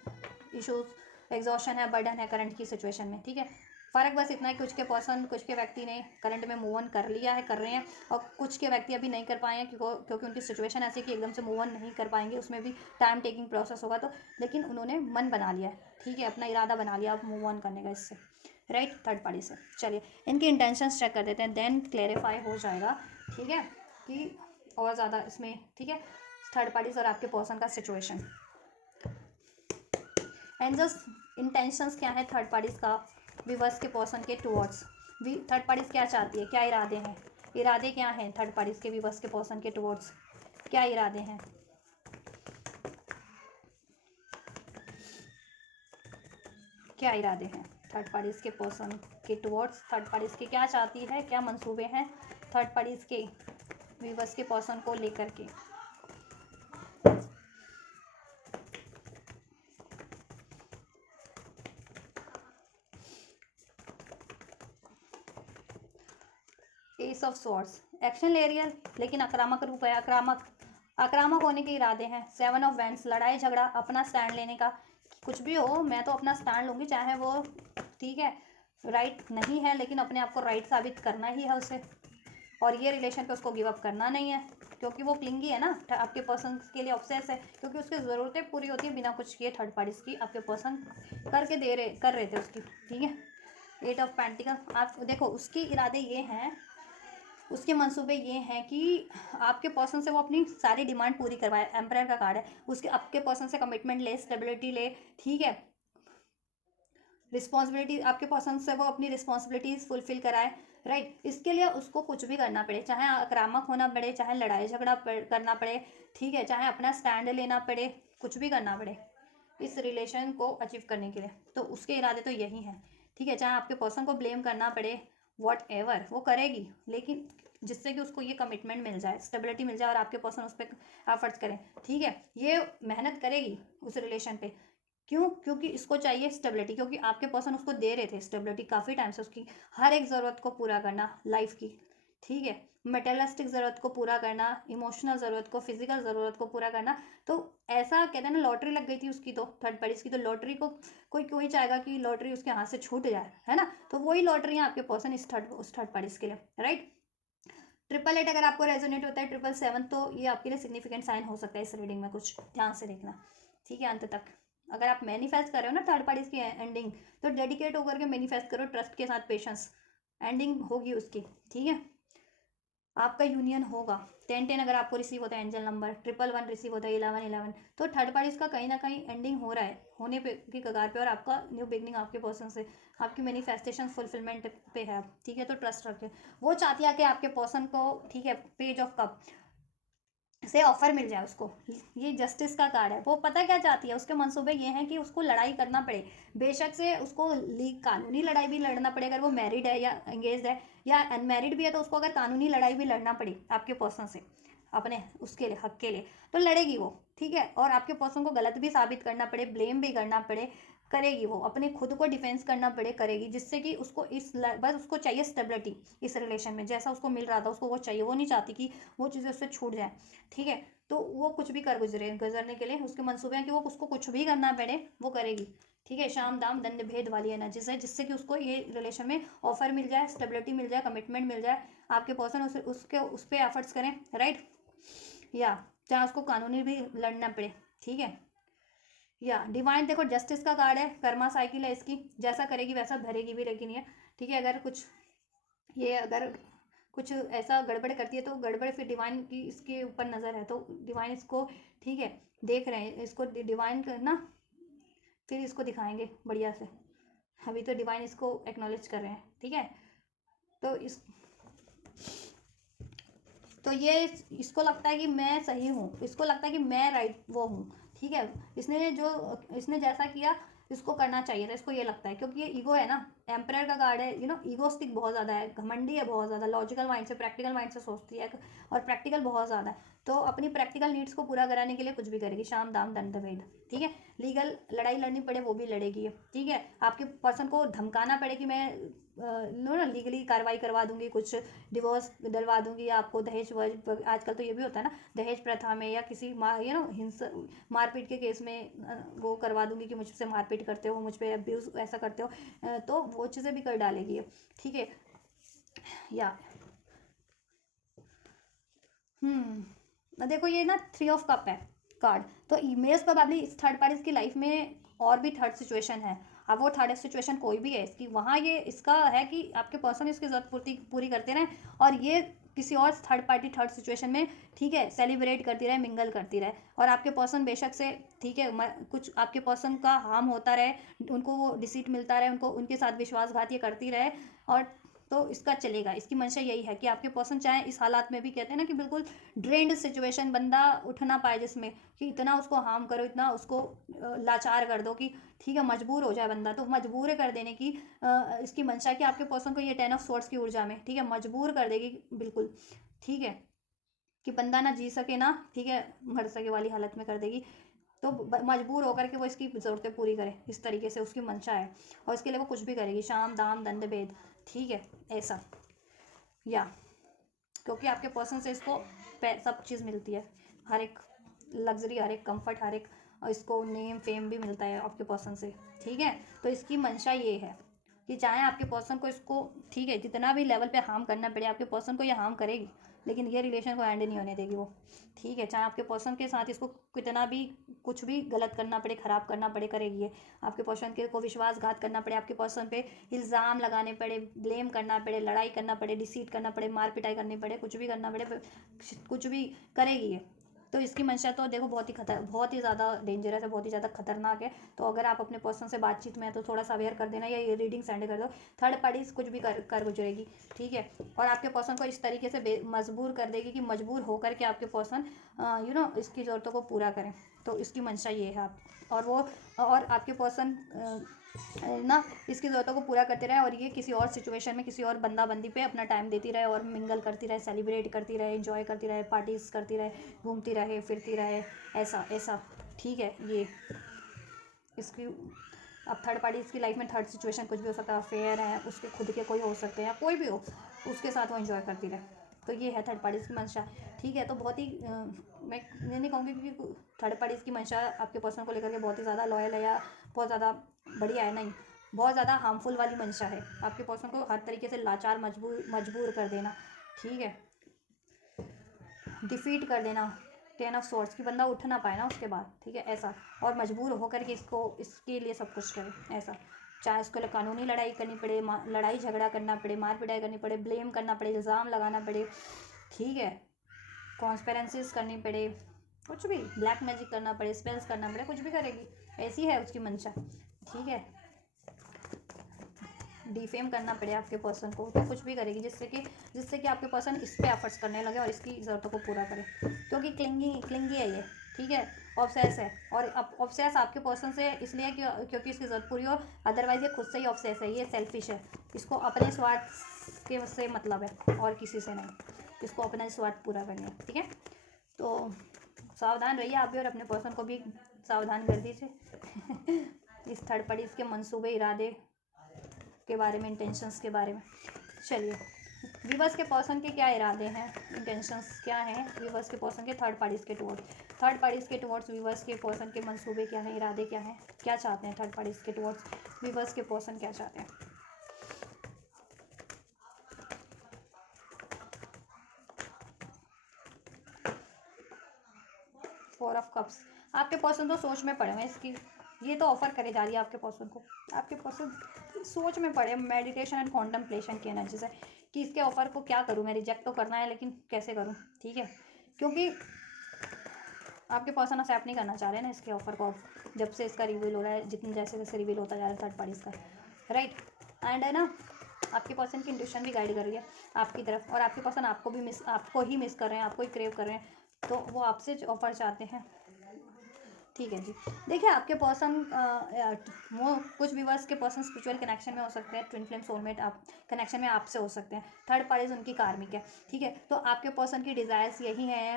इशूज, एग्जॉशन है, बर्डन है करंट की सिचुएशन में, ठीक है, फ़र्क बस इतना है, कुछ के पर्सन, कुछ के व्यक्ति ने करंट में मूव ऑन कर लिया है, कर रहे हैं, और कुछ के व्यक्ति अभी नहीं कर पाए हैं, क्योंकि उनकी सिचुएशन ऐसी कि एकदम से मूव ऑन नहीं कर पाएंगे, उसमें भी टाइम टेकिंग प्रोसेस होगा, तो लेकिन उन्होंने मन बना लिया है, ठीक है, अपना इरादा बना लिया अब मूव ऑन करने का इससे, राइट, थर्ड पार्टी से। चलिए इनकी इंटेंशंस चेक कर देते हैं, देन क्लेरिफाई हो जाएगा, ठीक है, कि और ज़्यादा इसमें, ठीक है, थर्ड पार्टीज और आपके पर्सन का सिचुएशन, एंड जस्ट इंटेंशंस क्या है थर्ड पार्टीज का विवर्स के पर्सन के टुवर्ड्स, थर्ड पार्टीज क्या चाहती है, क्या इरादे हैं, इरादे क्या हैं थर्ड पार्टीज के विवर्स के पर्सन के टुवर्ड्स, क्या इरादे हैं, क्या इरादे हैं थर्ड पार्टीज के पर्सन के टुवर्ड्स, थर्ड पार्टीज के क्या चाहती है, क्या मंसूबे हैं थर्ड पार्टीज के विवर्स के पर्सन को लेकर के। एस ऑफ स्वॉर्ड्स, एक्शन ले रही है लेकिन आक्रामक रूप है, आक्रामक आक्रामक होने के इरादे हैं। 7 ऑफ वैंड्स, लड़ाई झगड़ा, अपना स्टैंड लेने का, कुछ भी हो मैं तो अपना स्टैंड लूँगी, चाहे वो ठीक है राइट नहीं है, लेकिन अपने आप को राइट साबित करना ही है उसे। और ये रिलेशन पे उसको गिव अप करना नहीं है, क्योंकि वो क्लिंगी है ना, आपके पर्सन के लिए ऑब्सेस है, क्योंकि उसकी ज़रूरतें पूरी होती है बिना कुछ किए थर्ड पार्टीज की, आपके पर्सन कर रहे थे उसकी, ठीक है। 8 ऑफ पेंटिकल, आप देखो उसके इरादे ये हैं, उसके मंसूबे ये हैं कि आपके पर्सन से वो अपनी सारी डिमांड पूरी करवाए। एम्पायर का कार्ड है, उसके आपके पर्सन से कमिटमेंट ले, स्टेबिलिटी ले, ठीक है, रिस्पॉन्सिबिलिटी, आपके पर्सन से वो अपनी रिस्पॉन्सिबिलिटीज फुलफिल कराए, राइट। इसके लिए उसको कुछ भी करना पड़े, चाहे आक्रामक होना पड़े, चाहे लड़ाई झगड़ा करना पड़े, ठीक है, चाहे अपना स्टैंड लेना पड़े, कुछ भी करना पड़े इस रिलेशन को अचीव करने के लिए, तो उसके इरादे तो यही हैं, ठीक है। चाहे आपके पर्सन को ब्लेम करना पड़े, वॉट एवर वो करेगी, लेकिन जिससे कि उसको ये कमिटमेंट मिल जाए, स्टेबिलिटी मिल जाए, और आपके पर्सन उस पर एफर्ट्स करें, ठीक है। ये मेहनत करेगी उस रिलेशन पे, क्यों? क्योंकि इसको चाहिए स्टेबिलिटी, क्योंकि आपके पर्सन उसको दे रहे थे स्टेबिलिटी काफ़ी टाइम से, उसकी हर एक ज़रूरत को पूरा करना लाइफ की, ठीक है, मटेरियलिस्टिक ज़रूरत को पूरा करना, इमोशनल ज़रूरत को, फिजिकल ज़रूरत को पूरा करना। तो ऐसा कहते हैं ना, लॉटरी लग गई थी उसकी, तो थर्ड पार्टीज की तो लॉटरी को कोई क्यों ही चाहेगा कि लॉटरी उसके हाथ से छूट जाए, है ना। तो वही लॉटरी है आपके पर्सन उस थर्ड पार्टीज के लिए, राइट। 888 अगर आपको रेजोनेट होता है, 777 तो ये आपके लिए सिग्निफिकेंट साइन हो सकता है इस रीडिंग में, कुछ ध्यान से देखना, ठीक है, अंत तक। अगर आप मैनिफेस्ट कर रहे हो ना थर्ड पार्टीज की एंडिंग, तो डेडिकेट होकर के मैनिफेस्ट करो, ट्रस्ट के साथ, पेशेंस, एंडिंग होगी उसकी, ठीक है, आपका यूनियन होगा। 1010 अगर आपको रिसीव होता है एंजल नंबर, 111 रिसीव होता है, 1111, तो थर्ड पार्टीज का कहीं ना कहीं एंडिंग हो रहा है, होने पे की कगार पे, और आपका न्यू बिगनिंग आपके पर्सन से, आपकी मैनिफेस्टेशन फुलफिलमेंट पे है, ठीक है। तो ट्रस्ट रखें, वो चाहती है कि आपके पर्सन को, ठीक है, पेज ऑफ कप से ऑफर मिल जाए उसको, ये जस्टिस का कार्ड है। वो पता क्या चाहती है, उसके मंसूबे ये हैं कि उसको लड़ाई करना पड़े, बेशक से उसको कानूनी लड़ाई भी लड़ना पड़े, अगर वो मैरिड है या एंगेज है या अनमैरिड भी है, तो उसको अगर कानूनी लड़ाई भी लड़ना पड़े आपके पर्सन से अपने उसके लिए, हक के लिए, तो लड़ेगी वो, ठीक है। और आपके पर्सन को गलत भी साबित करना पड़े, ब्लेम भी करना पड़े, करेगी वो, अपने खुद को डिफेंस करना पड़े, करेगी, जिससे कि उसको बस उसको चाहिए स्टेबिलिटी इस रिलेशन में, जैसा उसको मिल रहा था उसको वो चाहिए, वो नहीं चाहती कि वो चीज़ें उससे छूट जाए, ठीक है। तो वो कुछ भी कर गुजरने के लिए उसके मंसूबे हैं कि वो उसको कुछ भी करना पड़े वो करेगी, ठीक है। शाम दाम दंड भेद वाली एनर्जी से, जिससे कि उसको ये रिलेशन में ऑफर मिल जाए, स्टेबिलिटी मिल जाए, कमिटमेंट मिल जाए, आपके पर्सन उस पर एफर्ट्स करें, राइट, या चाहे उसको कानूनी भी लड़ना पड़े, ठीक है। या डिवाइन, देखो जस्टिस का कार्ड है, कर्मा साइकिल है इसकी, जैसा करेगी वैसा भरेगी भी, लेकिन ये ठीक है, अगर कुछ ऐसा गड़बड़ करती है तो गड़बड़ फिर डिवाइन की इसके ऊपर नज़र है, तो डिवाइन इसको, ठीक है, देख रहे हैं इसको, डिवाइन करना फिर इसको दिखाएंगे बढ़िया से, अभी तो डिवाइन इसको एक्नॉलेज कर रहे हैं, ठीक है। तो ये इसको लगता है कि मैं सही हूँ, इसको लगता है कि मैं राइट वो हूँ, ठीक है। इसने जैसा किया इसको करना चाहिए था, इसको ये लगता है, क्योंकि ये ईगो है ना, एम्परर का कार्ड है, ईगोस्टिक बहुत ज़्यादा है, घमंडी है बहुत ज़्यादा, लॉजिकल माइंड से, प्रैक्टिकल माइंड से सोचती है, और प्रैक्टिकल बहुत ज़्यादा है, तो अपनी प्रैक्टिकल नीड्स को पूरा कराने के लिए कुछ भी करेगी, शाम दाम दंड भेद, ठीक है। लीगल लड़ाई लड़नी पड़े वो भी लड़ेगी, ठीक है। आपके पर्सन को धमकाना पड़े कि मैं ना लीगली कार्रवाई करवा दूंगी, कुछ डिवोर्स दिलवा दूंगी आपको, दहेज आजकल तो ये भी होता है ना, दहेज प्रथा में, या किसी हिंसा मारपीट के केस में वो करवा दूंगी कि मुझसे मारपीट करते हो, मुझ पर अब्यूज़ ऐसा करते हो, तो वो चीज़ें भी कर डालेगी, ठीक है। या देखो ये ना 3 ऑफ कप है कार्ड, तो इमेज प्रोबेबली इस थर्ड पार्टी की लाइफ में और भी थर्ड सिचुएशन है, अब वो थर्ड सिचुएशन कोई भी है इसकी, वहाँ ये इसका है कि आपके पर्सन इसकी जरूरत पूरी करते रहें, और ये किसी और थर्ड सिचुएशन में, ठीक है, सेलिब्रेट करती रहे, मिंगल करती रहे, और आपके पर्सन बेशक से, ठीक है, कुछ आपके पर्सन का हार्म होता रहे, उनको वो डिसीट मिलता रहे, उनको उनके साथ विश्वासघात ये करती रहे, और तो इसका चलेगा, इसकी मंशा यही है कि आपके पर्सन चाहे इस हालात में भी, कहते हैं ना कि बिल्कुल ड्रेन्ड सिचुएशन, बंदा उठ ना पाए जिसमें कि इतना उसको हार्म करो, इतना उसको लाचार कर दो कि, ठीक है, मजबूर हो जाए बंदा, तो मजबूर कर देने की इसकी मंशा है कि आपके पर्सन को ये 10 ऑफ सोर्ड्स की ऊर्जा में, ठीक है, मजबूर कर देगी बिल्कुल, ठीक है, कि बंदा ना जी सके ना, ठीक है, मर सके वाली हालत में कर देगी, तो मजबूर होकर के वो इसकी ज़रूरतें पूरी करे, इस तरीके से उसकी मंशा है, और इसके लिए वो कुछ भी करेगी, शाम दाम दंड भेद, ठीक है, ऐसा, या क्योंकि आपके पर्सन से इसको सब चीज़ मिलती है, हर एक लग्जरी, हर एक कंफर्ट, हर एक इसको नेम फेम भी मिलता है आपके पर्सन से, ठीक है। तो इसकी मंशा ये है कि चाहे आपके पर्सन को इसको, ठीक है, जितना भी लेवल पे हार्म करना पड़े आपके पर्सन को, ये हार्म करेगी, लेकिन ये रिलेशन को एंड नहीं होने देगी वो, ठीक है। चाहे आपके पर्सन के साथ इसको कितना भी कुछ भी गलत करना पड़े, ख़राब करना पड़े, करेगी ये। आपके पर्सन के को विश्वासघात करना पड़े, आपके पर्सन पे इल्ज़ाम लगाने पड़े, ब्लेम करना पड़े, लड़ाई करना पड़े, डिसीट करना पड़े, मार पिटाई करनी पड़े, कुछ भी करना पड़े, कुछ भी करेगी ये। तो इसकी मंशा तो देखो बहुत ही ज़्यादा डेंजरस है, बहुत ही ज़्यादा खतरनाक है। तो अगर आप अपने पर्सन से बातचीत में है तो थोड़ा सा अवेयर कर देना, या ये रीडिंग सेंड कर दो। थर्ड पार्टीज कुछ भी कर गुजरेगी, ठीक है। और आपके पर्सन को इस तरीके से मजबूर कर देगी कि मजबूर होकर के आपके पर्सन इसकी ज़रूरतों को पूरा करें। तो इसकी मंशा ये है आप, और आपके पर्सन ना इसकी ज़रूरतों को पूरा करते रहे, और ये किसी और सिचुएशन में किसी और बंदा बंदी पे अपना टाइम देती रहे, और मिंगल करती रहे, सेलिब्रेट करती रहे, एंजॉय करती रहे, पार्टीज करती रहे, घूमती रहे, फिरती रहे, ऐसा ऐसा, ठीक है। ये इसकी अब थर्ड पार्टी इसकी लाइफ में थर्ड सिचुएशन कुछ भी हो सकता है, अफेयर है, उसके खुद के कोई हो सकते हैं, कोई भी हो, उसके साथ वो एंजॉय करती रहे। तो ये है थर्ड पार्टीज़ की मंशा, ठीक है। तो बहुत ही मैं ये नहीं कहूँगी कि थर्ड पार्टीज़ की मंशा आपके पर्सन को लेकर के बहुत ही ज़्यादा लॉयल है या बहुत ज़्यादा बढ़िया है, नहीं, बहुत ज़्यादा हार्मफुल वाली मंशा है। आपके पर्सन को हर तरीके से लाचार, मजबूर कर देना, ठीक है, डिफीट कर देना, 10 ऑफ स्वॉर्ड्स की बंदा उठ ना पाए ना उसके बाद, ठीक है, ऐसा। और मजबूर होकर के इसके लिए सब कुछ करे, ऐसा। चाहे उसको कानूनी लड़ाई करनी पड़े, लड़ाई झगड़ा करना पड़े, मार पिटाई करनी पड़े, ब्लेम करना पड़े, इल्ज़ाम लगाना पड़े, ठीक है, कॉन्स्पेरेंसीज करनी पड़े, कुछ भी, ब्लैक मैजिक करना पड़े, स्पेल्स करना पड़े, कुछ भी करेगी, ऐसी है उसकी मंशा, ठीक है। डिफेम करना पड़े आपके पर्सन को, तो कुछ भी करेगी जिससे कि आपके पर्सन इस पे एफर्ट्स करने लगे और इसकी ज़रूरतों को पूरा करे, क्योंकि क्लिंगी है ये, ठीक है, ऑब्सेस है। और ऑब्सेस आपके पर्सन से इसलिए क्योंकि इसकी ज़रूरत पूरी हो, अदरवाइज ये खुद से ही ऑब्सेस है, ये सेल्फिश है, इसको अपने स्वार्थ के से मतलब है और किसी से नहीं, इसको अपना स्वार्थ पूरा करना है, ठीक है। तो सावधान रहिए आप भी, और अपने पर्सन को भी सावधान कर दीजिए इस थर्ड पार्टी के मंसूबे, इरादे के बारे में, इंटेंशंस के बारे में। चलिए, व्यूअर्स के पर्सन के क्या इरादे हैं, इंटेंशंस क्या हैं व्यूअर्स के पर्सन के थर्ड पार्टीज़ के टुवर्ड्स व्यूअर्स के पर्सन के मंसूबे क्या हैं, इरादे क्या हैं, क्या चाहते हैं थर्ड पार्टीज़ के टुवर्ड्स व्यूअर्स के पर्सन, क्या चाहते हैं। फोर ऑफ कप्स, आपके पर्सन तो सोच में पड़े हैं इसकी, ये तो ऑफर करे जा रही है आपके पर्सन को, आपके पर्सन सोच में पड़े, मेडिटेशन एंड कॉन्टम्पलेशन की एनर्जी से, कि इसके ऑफर को क्या करूँ, मैं रिजेक्ट तो करना है लेकिन कैसे करूँ, ठीक है, क्योंकि आपके पर्सन एक्सेप्ट नहीं करना चाह रहे हैं ना इसके ऑफर को, अब जब से इसका रिवील हो रहा है, जितने जैसे जैसे रिवील होता जा रहा है थर्ड पार्टीज़ का, राइट। एंड है ना, आपके पर्सन की इंट्यूशन भी गाइड कर रही है आपकी तरफ, और आपके पर्सन आपको ही मिस कर रहे हैं, आपको ही क्रेव कर रहे हैं, तो वो आपसे ऑफर चाहते हैं, ठीक है जी। देखिए, आपके पर्सन वो कुछ व्यूअर्स के पर्सन स्पिरिचुअल कनेक्शन में हो सकते हैं, ट्विन फ्लेम सोलमेट आप कनेक्शन में आपसे हो सकते हैं, थर्ड पार्टीज उनकी कार्मिक है, ठीक है। तो आपके पर्सन की डिज़ायर्स यही है,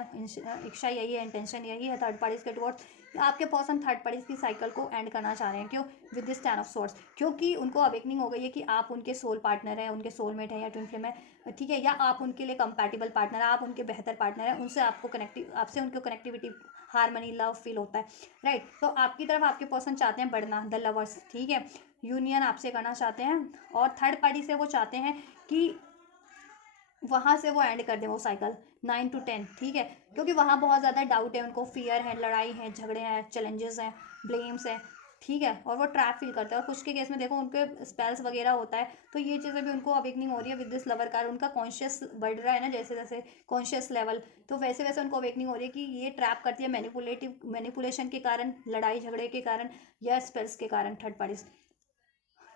इच्छा यही है, इंटेंशन यही है थर्ड पार्टीज के टुवर्ड्स। आपके पर्सन थर्ड पार्टीज की साइकिल को एंड करना चाह रहे हैं, क्यों, विद दिस 10 ऑफ स्वॉर्ड्स, क्योंकि उनको अवेकनिंग हो गई है कि आप उनके सोल पार्टनर हैं, उनके सोलमेट हैं या ट्विन फ्लेम है, ठीक है, या आप उनके लिए कंपैटिबल पार्टनर है, आप उनके बेहतर पार्टनर हैं, आपसे उनको कनेक्टिविटी, हारमनी, लव फील होता है, राइट। तो आपकी तरफ आपके पर्सन चाहते हैं बढ़ना, द लवर्स, ठीक है, यूनियन आपसे करना चाहते हैं, और थर्ड पार्टी से वो चाहते हैं कि वहाँ से वो एंड कर दें वो साइकिल 9 to 10, ठीक है, क्योंकि वहाँ बहुत ज़्यादा डाउट है उनको, फियर है, लड़ाई है, झगड़े हैं, चैलेंजेस हैं, ब्लेम्स हैं, ठीक है, और वो ट्रैप फील करते हैं, और कुछ के केस में देखो उनके स्पेल्स वगैरह होता है, तो ये चीज़ें भी उनको अवेकनिंग हो रही है विद दिस लवर कार, उनका कॉन्शियस बढ़ रहा है ना, जैसे जैसे कॉन्शियस लेवल, तो वैसे वैसे उनको अवेकनिंग हो रही है कि ये ट्रैप करती है मैनिपुलेशन के कारण, लड़ाई झगड़े के कारण, या स्पेल्स के कारण थर्ड पार्टीज,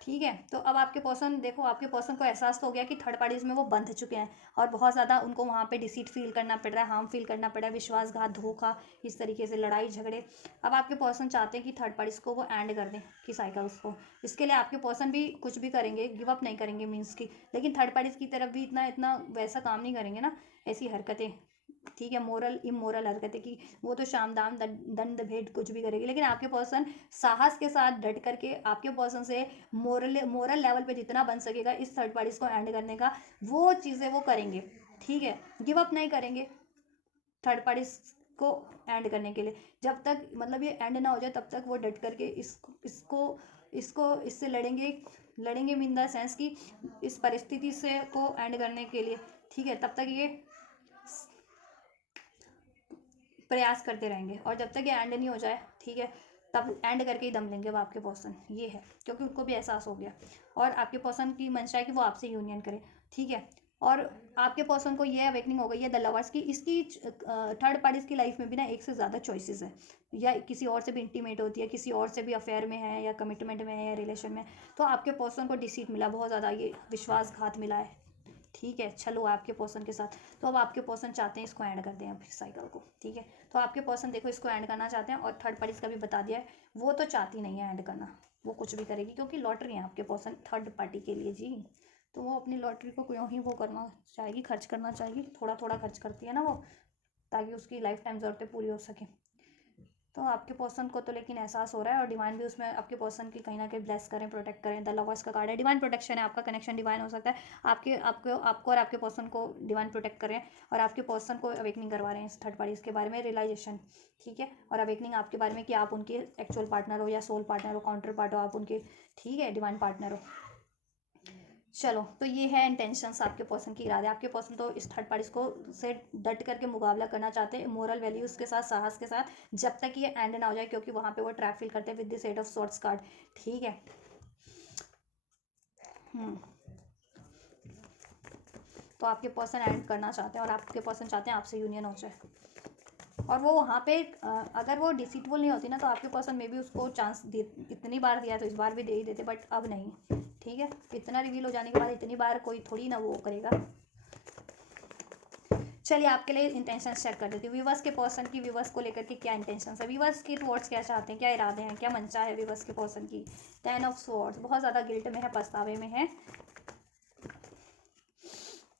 ठीक है। तो अब आपके पर्सन देखो, आपके पर्सन को एहसास तो हो गया कि थर्ड पार्टीज में वो बंध चुके हैं, और बहुत ज़्यादा उनको वहाँ पे डिसीट फील करना पड़ रहा है, हार्म फील करना पड़ रहा है, विश्वासघात, धोखा, इस तरीके से लड़ाई झगड़े। अब आपके पर्सन चाहते हैं कि थर्ड पार्टीज को वो एंड कर दें कि साइकिल्स को, इसके लिए आपके पर्सन भी कुछ भी करेंगे, गिव अप नहीं करेंगे मीन्स की, लेकिन थर्ड पार्टीज की तरफ भी इतना इतना वैसा काम नहीं करेंगे ना, ऐसी हरकतें, ठीक है, मोरल इमोरल हरकतें कि वो तो शाम दाम दंड भेद कुछ भी करेगी, लेकिन आपके पर्सन साहस के साथ डट करके आपके पर्सन से मोरल लेवल पे जितना बन सकेगा इस थर्ड पार्टीज को एंड करने का, वो चीज़ें वो करेंगे, ठीक है, गिव अप नहीं करेंगे थर्ड पार्टीज को एंड करने के लिए। जब तक मतलब ये एंड ना हो जाए तब तक वो डट करके इससे लड़ेंगे मीन द सेंस कि इस परिस्थिति से को एंड करने के लिए, ठीक है। तब तक ये प्रयास करते रहेंगे और जब तक ये एंड नहीं हो जाए, ठीक है, तब एंड करके ही दम लेंगे वो आपके पर्सन। ये है क्योंकि उनको भी एहसास हो गया और आपके पर्सन की मंशा है कि वो आपसे यूनियन करे, ठीक है। और आपके पर्सन को ये अवेकनिंग हो गई है द लवर्स की, इसकी थर्ड पार्टीज की लाइफ में भी ना एक से ज़्यादा चॉइसेस है, या किसी और से भी इंटीमेट होती है, किसी और से भी अफेयर में है या कमिटमेंट में है या रिलेशन में। तो आपके पर्सन को डिसीट मिला, बहुत ज़्यादा ये विश्वासघात मिला है, ठीक है, छलो आपके पर्सन के साथ। तो अब आपके पर्सन चाहते हैं इसको एंड कर दें अब साइकिल को, ठीक है। तो आपके पर्सन देखो इसको एंड करना चाहते हैं और थर्ड पार्टी का भी बता दिया है वो तो चाहती नहीं है एंड करना, वो कुछ भी करेगी क्योंकि लॉटरी है आपके पर्सन थर्ड पार्टी के लिए जी। तो वो अपनी लॉटरी को क्यों ही वो करना चाहेगी, खर्च करना चाहेगी, थोड़ा थोड़ा खर्च करती है ना वो, ताकि उसकी लाइफ टाइम ज़रूरतें पूरी हो सके। तो आपके पर्सन को तो लेकिन एहसास हो रहा है और डिवाइन भी उसमें आपके पर्सन की कहीं ना कहीं ब्लेस करें, प्रोटेक्ट करें। द लवर्स का कार्ड है, डिवाइन प्रोटेक्शन है, आपका कनेक्शन डिवाइन हो सकता है। आपको और आपके पर्सन को डिवाइन प्रोटेक्ट करें और आपके पर्सन को अवेकनिंग करवा रहे हैं इस थर्ड पार्टी के बारे में, रियलाइजेशन, ठीक है। और अवेकनिंग आपके बारे में कि आप उनके एक्चुअल पार्टनर हो या सोल पार्टनर हो, काउंटर पार्ट हो आप उनके, ठीक है, डिवाइन पार्टनर हो। चलो, तो ये है इंटेंशंस आपके पर्सन की इरादे। आपके पर्सन तो इस थर्ड पार्टी को से डट करके मुकाबला करना चाहते हैं मोरल वैल्यूज़ के साथ, साहस के साथ, जब तक ये एंड ना हो जाए, क्योंकि वहाँ पे वो ट्रैप फील करते हैं with this eight of swords card, ठीक है। तो आपके पर्सन एंड करना चाहते हैं और आपके पर्सन चाहते हैं आपसे यूनियन हो जाए। और वो वहाँ पे अगर वो डिसीटफुल नहीं होती ना तो आपके पर्सन में भी उसको चांस दे, इतनी बार दिया तो इस बार भी दे ही देते, बट अब नहीं, ठीक है। इतना रिवील हो जाने के बाद इतनी बार कोई थोड़ी ना वो करेगा। चलिए आपके लिए इंटेंशन चेक कर देती हूँ व्यूवर्स के पर्सन की, व्यूवर्स को लेकर के क्या इंटेंशन है, व्यूवर्स की टुवर्ड्स क्या चाहते हैं, क्या इरादे हैं, क्या मंशा है व्यूवर्स के पर्सन की। 10 ऑफ स्वॉर्ड्स, बहुत ज़्यादा गिल्ट में है, पछतावे में है,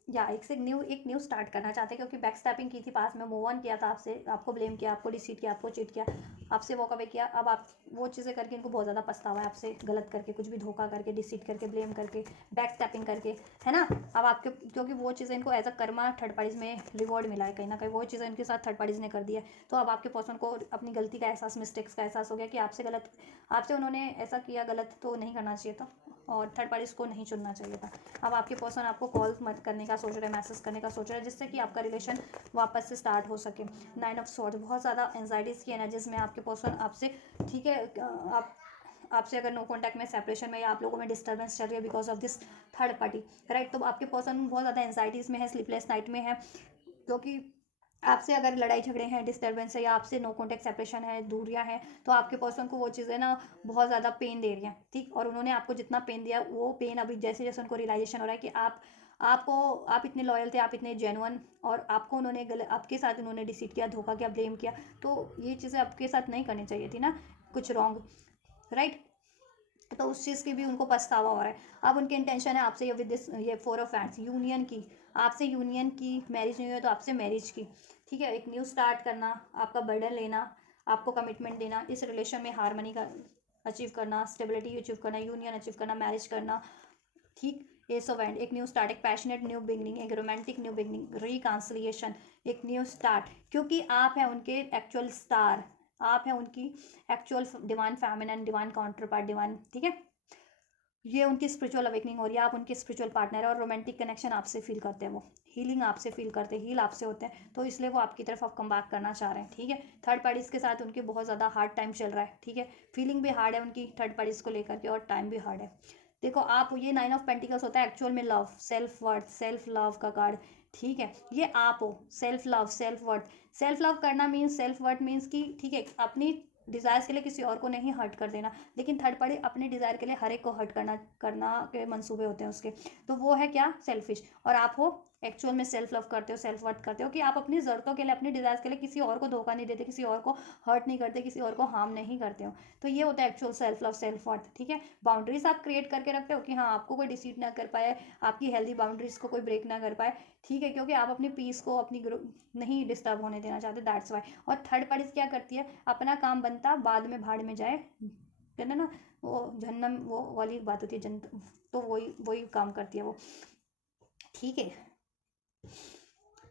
या एक न्यू स्टार्ट करना चाहते हैं क्योंकि बैक स्टैपिंग की थी पास में, मूव ऑन किया था आपसे, आपको ब्लेम किया, आपको डिसीट किया, आपको चीट किया, आपसे वॉक अवे किया। अब आप वो चीज़ें करके इनको बहुत ज़्यादा पछतावा है, आपसे गलत करके, कुछ भी धोखा करके, डिसीट करके, ब्लेम करके, बैक स्टैपिंग करके, है ना। अब आपके क्योंकि वो चीज़ें इनको as a karma third parties में रिवॉर्ड मिला है, कहीं ना कहीं वो चीज़ें इनके साथ थर्ड पार्टीज ने कर दी है। तो अब आपके पर्सन को अपनी गलती का एहसास, मिस्टेक्स का एहसास हो गया कि आपसे उन्होंने ऐसा किया, गलत तो नहीं करना चाहिए था और थर्ड पार्टीज को नहीं चुनना चाहिए था। अब आपके पर्सन आपको कॉल मत करने का सोच रहे हैं, मैसेज करने का सोच रहे हैं, जिससे कि आपका रिलेशन वापस से स्टार्ट हो सके। 9 ऑफ स्वॉर्ड्स, बहुत ज़्यादा एंजाइटीज़ की एनर्जीज में आपके पर्सन आपसे, ठीक है, आपसे अगर नो कॉन्टैक्ट में, सेपरेशन में, या आप लोगों में डिस्टर्बेंस चल रही है because of this third party, right. तो आपके पर्सन बहुत ज़्यादा एंजाइटीज़ में है, स्लीपलेस नाइट में है, क्योंकि आपसे अगर लड़ाई झगड़े हैं, डिस्टर्बेंस है, या आपसे नो कॉन्टैक्ट सेपरेशन है, दूरियां हैं, तो आपके पर्सन को वो चीज़ें ना बहुत ज़्यादा पेन दे रही हैं, ठीक। और उन्होंने आपको जितना पेन दिया वो पेन अभी जैसे जैसे उनको रियलाइजेशन हो रहा है कि आप इतने लॉयल थे, आप इतने जेन्युइन, और आपको उन्होंने आपके साथ उन्होंने डिसीट किया, धोखा किया, ब्लेम किया, तो ये चीज़ें आपके साथ नहीं करनी चाहिए थी ना, कुछ रॉन्ग, राइट। तो उस चीज़ की भी उनको पछतावा हो रहा है। अब उनकी इंटेंशन है आपसे ये विद दिस ये 4 ऑफ हैंड्स, यूनियन की, आपसे यूनियन की, मैरिज नहीं हुई तो आपसे मैरिज की, ठीक है। एक न्यू स्टार्ट करना, आपका बर्डन लेना, आपको कमिटमेंट देना, इस रिलेशन में हारमनी का अचीव करना, स्टेबिलिटी अचीव करना, यूनियन अचीव करना, मैरिज करना, ठीक। एस ऑफ एंड, एक न्यू स्टार्ट, एक पैशनेट न्यू बिगनिंग, एक रोमांटिक न्यू बिगनिंग, रिकॉन्सिलिएशन, एक न्यू स्टार्ट, क्योंकि आप हैं उनके एक्चुअल स्टार, आप हैं उनकी actual divine feminine, divine counter part, divine, ठीक है। ये उनकी स्पिरिचुअल अवेकनिंग हो रही है, आप उनके स्पिरिचुअल पार्टनर है और रोमांटिक कनेक्शन आपसे फील करते हैं, वो हीलिंग आपसे फील करते हैं, हील आपसे होते हैं, तो इसलिए वो आपकी तरफ आप कम बैक करना चाह रहे हैं, ठीक है। थर्ड पार्टीज के साथ उनके बहुत ज़्यादा हार्ड टाइम चल रहा है, ठीक है। फीलिंग भी हार्ड है उनकी थर्ड पार्टीज को लेकर के और टाइम भी हार्ड है। देखो आप, ये 9 ऑफ पेंटिकल्स होता है एक्चुअल में love, self worth, self love का कार्ड, ठीक है। ये आप हो, self love, self worth, self love करना मीन्स, सेल्फ वर्थ मीन्स कि, ठीक है, अपनी डिज़ायर्स के लिए किसी और को नहीं हर्ट कर देना, लेकिन थर्ड पार्टी अपने डिज़ायर के लिए हर एक को हर्ट करना के मंसूबे होते हैं उसके, तो वो है क्या, सेल्फिश। और आप हो एक्चुअल में सेल्फ लव करते हो, सेल्फ वर्थ करते हो, कि आप अपनी ज़रूरतों के लिए, अपनी डिज़ायर्स के लिए किसी और को धोखा नहीं देते, किसी और को हर्ट नहीं करते, किसी और को हार्म नहीं करते हो, तो ये होता है actual self love, self worth, ठीक है। बाउंड्रीज आप क्रिएट करके रखते हो कि हाँ आपको कोई डिसीट ना कर पाए, आपकी हेल्दी बाउंड्रीज को कोई ब्रेक ना कर पाए, ठीक है, क्योंकि आप अपनी पीस को, अपनी नहीं डिस्टर्ब होने देना चाहते, दैट्स वाई। और थर्ड पार्टी क्या करती है, अपना काम बनता बाद में भाड़ में जाए, कहते ना वो जहन्नम, वो वाली बात होती है, जन्नत, तो वही वही काम करती है वो, ठीक है।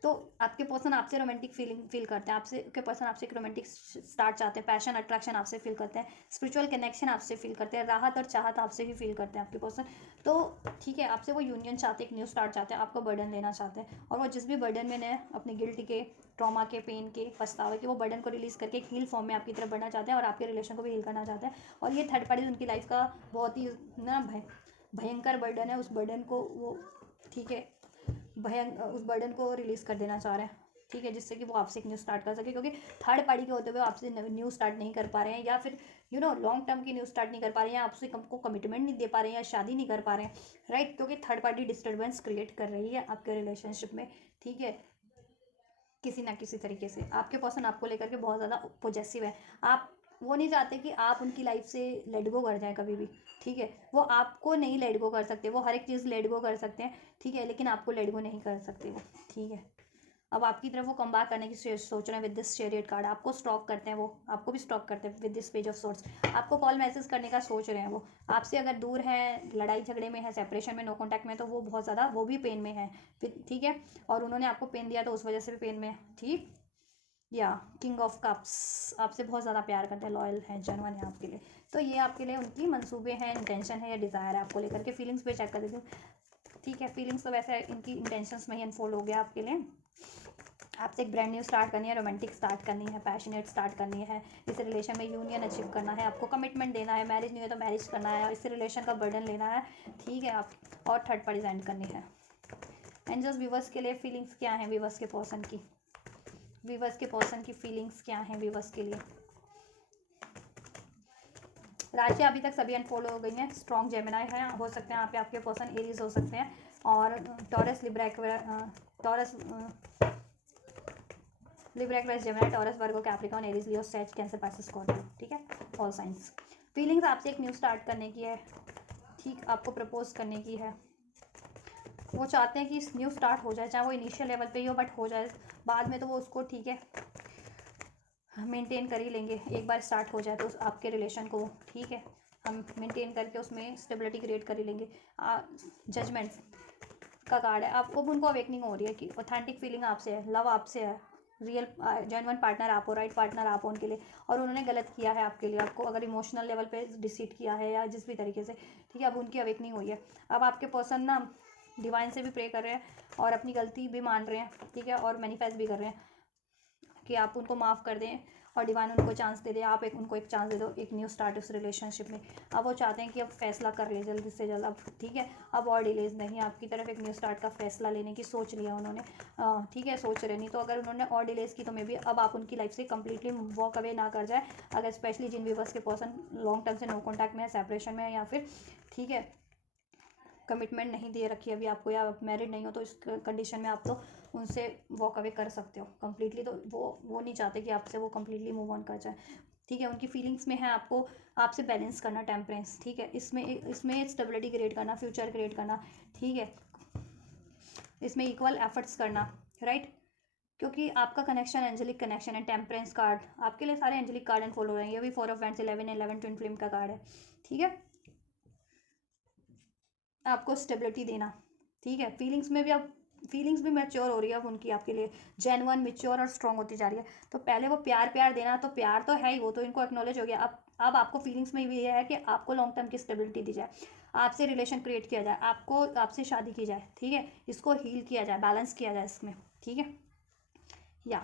तो आपके पर्सन आपसे रोमांटिक फीलिंग फील करते हैं, आपसे के पर्सन आपसे एक रोमांटिक स्टार्ट चाहते हैं, पैशन अट्रैक्शन आपसे फील करते हैं, स्पिरिचुअल कनेक्शन आपसे फील करते हैं, राहत और चाहत आपसे ही फील करते हैं आपके पर्सन। तो ठीक है, आपसे वो यूनियन चाहते हैं, एक न्यू स्टार्ट चाहते हैं, आपको बर्डन लेना चाहते हैं, और वो जिस भी बर्डन में ने अपने गिल्ट के, ट्रॉमा के, पेन के, पछतावे के, वो बर्डन को रिलीज़ करके एक हील फॉर्म में आपकी तरफ बढ़ना चाहते हैं और आपके रिलेशन को भी हील करना चाहते हैं। और ये थर्ड पार्टी उनकी लाइफ का बहुत ही ना भयंकर बर्डन है, उस बर्डन को वो ठीक है उस बर्डन को रिलीज़ कर देना चाह रहे हैं, ठीक है, जिससे कि वो आपसे एक न्यू स्टार्ट कर सके, क्योंकि थर्ड पार्टी के होते हुए आपसे न्यू स्टार्ट नहीं कर पा रहे हैं, या फिर लॉन्ग टर्म की न्यू स्टार्ट नहीं कर पा रहे हैं, या आपसे को कमिटमेंट नहीं दे पा रहे हैं, या शादी नहीं कर पा रहे हैं, राइट, क्योंकि थर्ड पार्टी डिस्टर्बेंस क्रिएट कर रही है आपके रिलेशनशिप में, ठीक है, किसी ना किसी तरीके से। आपके पर्सन आपको लेकर के बहुत ज़्यादा पॉजेसिव है, आप वो नहीं चाहते कि आप उनकी लाइफ से लेट गो कर जाए कभी भी, ठीक है, वो आपको नहीं लेट गो कर सकते, वो हर एक चीज़ लेट गो कर सकते हैं, ठीक है, लेकिन आपको लेट गो नहीं कर सकते वो, ठीक है। अब आपकी तरफ वो कम बैक करने की सोच रहे हैं विद दिस चैरियट कार्ड, आपको स्टॉक करते हैं, वो आपको भी स्टॉक करते हैं with this page of source, आपको कॉल मैसेज करने का सोच रहे हैं, वो आपसे अगर दूर है, लड़ाई झगड़े में है, सेपरेशन में, नो कॉन्टैक्ट में, तो वो बहुत ज़्यादा वो भी पेन में है, ठीक है, और उन्होंने आपको पेन दिया तो उस वजह से भी पेन में है, ठीक। या किंग ऑफ कप्स आपसे बहुत ज़्यादा प्यार करते हैं, लॉयल हैं, जेन्युइन है आपके लिए। तो ये आपके लिए उनकी मंसूबे हैं, इंटेंशन है या डिज़ायर है आपको लेकर के। फीलिंग्स पे चेक कर देती हूँ, ठीक है, फीलिंग्स तो वैसे इनकी इंटेंशंस में ही अनफोल्ड हो गया आपके लिए। आपसे एक ब्रांड न्यू स्टार्ट करनी है, रोमांटिक स्टार्ट करनी है, पैशनेट स्टार्ट करनी है, इस रिलेशन में यूनियन अचीव करना है, आपको कमिटमेंट देना है, मैरिज नहीं है तो मैरिज करना है, इस रिलेशन का बर्डन लेना है, ठीक है, आप और थर्ड पार्टी एंड करनी है। एंड जस्ट व्यूवर्स के लिए फीलिंग्स क्या हैं, व्यूवर्स के पर्सन की, व्यूवर्स के पर्सन की फीलिंग्स क्या हैं व्यूवर्स के लिए। राशि अभी तक सभी अनफॉलो हो गई हैं, स्ट्रॉन्ग जेमिनाई है, हो सकते हैं यहाँ पे आपके पर्सन एरीज हो सकते हैं, और taurus Libra taurus Libra Aquarius Gemini Taurus Virgo Capricorn Aries Leo says cancer Pisces Scorpio, ठीक है, ऑल साइंस। फीलिंग्स आपसे एक न्यू स्टार्ट करने की है, ठीक, आपको प्रपोज करने की है, वो चाहते हैं कि न्यू स्टार्ट हो जाए, चाहे वो इनिशियल लेवल पे ही हो, बट हो जाए, बाद में तो वो उसको ठीक है मेंटेन कर ही लेंगे, एक बार स्टार्ट हो जाए तो आपके रिलेशन को, ठीक है, हम मेंटेन करके उसमें स्टेबिलिटी क्रिएट कर ही लेंगे। जजमेंट का कार्ड है, आपको उनको अवेकनिंग हो रही है कि ऑथेंटिक फीलिंग आपसे है, लव आपसे है, रियल जेन्युइन पार्टनर आप हो, राइट पार्टनर आप हो उनके लिए, और उन्होंने गलत किया है आपके लिए, आपको अगर इमोशनल लेवल पे डिसीट किया है या जिस भी तरीके से, ठीक है, अब उनकी अवेकनिंग हुई है। अब आपके पर्सन ना डिवाइन से भी प्रे कर रहे हैं और अपनी गलती भी मान रहे हैं, ठीक है, और मैनिफेस्ट भी कर रहे हैं कि आप उनको माफ़ कर दें और डिवाइन उनको चांस दे दे, आप उनको एक चांस दे दो, एक न्यू स्टार्ट उस रिलेशनशिप में। अब वो चाहते हैं कि अब फैसला कर ले जल्दी से जल्द, अब ठीक है, अब और डिलेज नहीं, आपकी तरफ एक न्यू स्टार्ट का फैसला लेने की सोच लिया उन्होंने, ठीक है, सोच रहे नहीं तो अगर उन्होंने और डिलेज की तो मे बी अब आप उनकी लाइफ से कंप्लीटली वॉक अवे ना कर जाए, अगर स्पेशली जिन व्यूवर्स के पर्सन लॉन्ग टर्म से नो कॉन्टैक्ट में है, सेपरेशन में है, या फिर ठीक है कमिटमेंट नहीं दे रखी अभी आपको, या मैरिड नहीं हो, तो इस कंडीशन में आप तो उनसे वॉक अवे कर सकते हो कम्प्लीटली, तो वो नहीं चाहते कि आपसे वो कम्प्लीटली मूव ऑन कर जाए, ठीक है, उनकी फीलिंग्स में है आपको आपसे बैलेंस करना, टेम्परेंस, ठीक है, इसमें स्टेबिलिटी क्रिएट करना, फ्यूचर क्रिएट करना, ठीक है, इसमें इक्वल एफर्ट्स करना, राइट, क्योंकि आपका कनेक्शन एंजेलिक कनेक्शन है, टेम्परेंस कार्ड आपके लिए सारे एंजेलिक कार्ड एंड फॉलो हो रहे हैं, ये भी 4 ऑफ वैंड्स 11 ट्विन फ्लेम का कार्ड है, ठीक है, आपको स्टेबिलिटी देना, ठीक है, फीलिंग्स भी मैच्योर हो रही है अब उनकी आपके लिए, जेन्युइन मैच्योर और स्ट्रॉन्ग होती जा रही है। तो पहले वो प्यार देना, तो प्यार तो है ही, वो तो इनको एक्नॉलेज हो गया, अब आपको फीलिंग्स में भी ये है कि आपको लॉन्ग टर्म की स्टेबिलिटी दी जाए, आपसे रिलेशन क्रिएट किया जाए, आपसे शादी की जाए, ठीक है, इसको हील किया जाए, बैलेंस किया जाए इसमें, ठीक है, या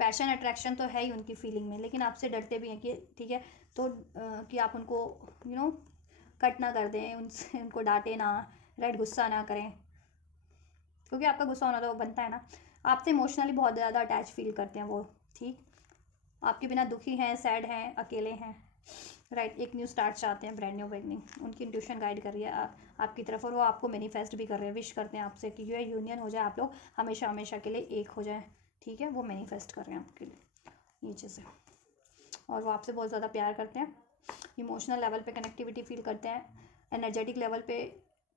पैशन अट्रैक्शन तो है ही उनकी फीलिंग में, लेकिन आपसे डरते भी हैं कि ठीक है, तो कि आप उनको कट ना कर दें, उनसे उनको डांटे ना, राइट, गुस्सा ना करें, क्योंकि आपका गुस्सा होना तो बनता है ना, आपसे इमोशनली बहुत ज़्यादा अटैच फील करते हैं वो, ठीक, आपके बिना दुखी हैं, सैड हैं, अकेले हैं, राइट, एक न्यू स्टार्ट चाहते हैं, ब्रांड न्यू बिगनिंग, उनकी इंट्यूशन गाइड कर रही है आपकी तरफ, और वो आपको मैनिफेस्ट भी कर रहे हैं, विश करते हैं आपसे कि ये यूनियन हो जाए, आप लोग हमेशा हमेशा के लिए एक हो जाए, ठीक है, वो मैनिफेस्ट कर रहे हैं आपके लिए ये चीज़ें, और वो आपसे बहुत ज़्यादा प्यार करते हैं, इमोशनल लेवल पे कनेक्टिविटी फील करते हैं, एनर्जेटिक लेवल पे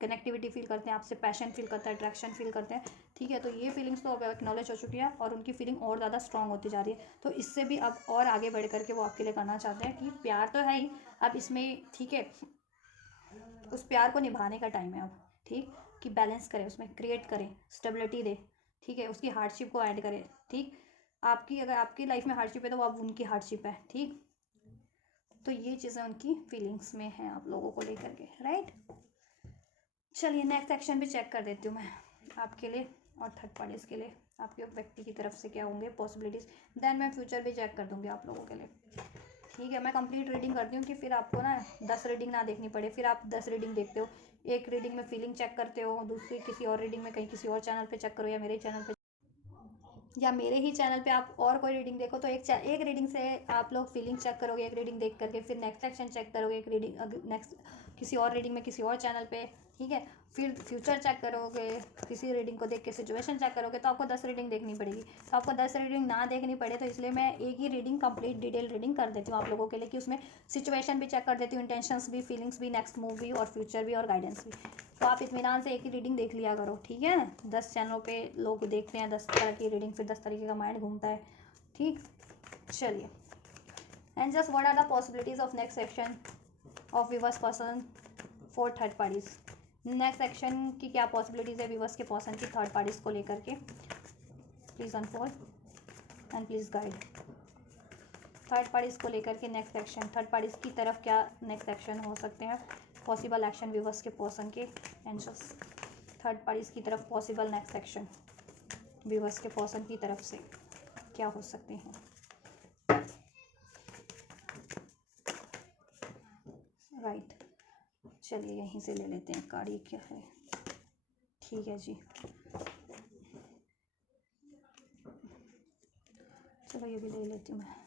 कनेक्टिविटी फील करते हैं, आपसे पैशन फील करते हैं, अट्रैक्शन फील करते हैं, ठीक है, तो ये फीलिंग्स तो अब एक्नॉलेज हो चुकी है और उनकी फीलिंग और ज़्यादा स्ट्रॉन्ग होती जा रही है, तो इससे भी अब और आगे बढ़ करके वो आपके लिए करना चाहते हैं कि प्यार तो है ही, अब इसमें ठीक है उस प्यार को निभाने का टाइम है अब, ठीक, कि बैलेंस करें, उसमें क्रिएट करें, स्टेबिलिटी दे, ठीक है, उसकी हार्डशिप को एंड करें। ठीक, आपकी अगर आपकी लाइफ में हार्डशिप है तो अब उनकी हार्डशिप है। ठीक, तो ये चीज़ें उनकी फीलिंग्स में हैं आप लोगों को लेकर के, राइट। चलिए नेक्स्ट सेक्शन भी चेक कर देती हूँ मैं आपके लिए और थर्ड पार्टीज के लिए, आपके व्यक्ति की तरफ से क्या होंगे पॉसिबिलिटीज़। देन मैं फ्यूचर भी चेक कर दूँगी आप लोगों के लिए। ठीक है, मैं कंप्लीट रीडिंग करती हूँ कि फिर आपको ना 10 रीडिंग ना देखनी पड़े। फिर आप 10 रीडिंग देखते हो, एक रीडिंग में फीलिंग चेक करते हो, दूसरी किसी और रीडिंग में कहीं किसी और चैनल पे चेक करो, या मेरे चैनल पे, या मेरे ही चैनल पे आप और कोई रीडिंग देखो। तो एक रीडिंग से आप लोग फीलिंग चेक करोगे, एक रीडिंग देख करके फिर नेक्स्ट सेक्शन चेक करोगे, एक रीडिंग नेक्स्ट किसी और रीडिंग में किसी और चैनल पे। ठीक है, फिर फ्यूचर चेक करोगे, किसी रीडिंग को देख के सिचुएशन चेक करोगे। तो आपको 10 रीडिंग देखनी पड़ेगी। तो आपको 10 रीडिंग ना देखनी पड़े तो इसलिए मैं एक ही रीडिंग कंप्लीट डिटेल रीडिंग कर देती हूँ आप लोगों के लिए, कि उसमें सिचुएशन भी चेक कर देती हूँ, इंटेंशंस भी, फीलिंग्स भी, नेक्स्ट मूव भी और फ्यूचर भी और गाइडेंस भी। तो आप इत्मीनान से एक ही रीडिंग देख लिया करो। ठीक है, 10 चैनलों पे लोग देखते हैं 10 तरह की रीडिंग, फिर 10 तरीके का माइंड घूमता है। ठीक, चलिए। And just what are the possibilities of next section of viewers person for third parties. Next section की क्या पॉसिबिलिटीज़ है व्यूअर्स के पर्सन की थर्ड पार्टीज को लेकर के। Please unfold and please guide. Third parties को लेकर के नेक्स्ट सेक्शन, थर्ड पार्टीज की तरफ क्या नेक्स्ट सेक्शन हो सकते हैं, पॉसिबल एक्शन व्यूअर्स के पर्सन के। एंड जस्ट थर्ड पार्टीज की तरफ पॉसिबल नेक्स्ट सेक्शन व्यूअर्स के पर्सन की तरफ से क्या हो सकते हैं। राइट, चलिए यहीं से ले लेते हैं कार्ड, ये क्या है। ठीक है जी, चलो ये भी ले लेती हूँ मैं।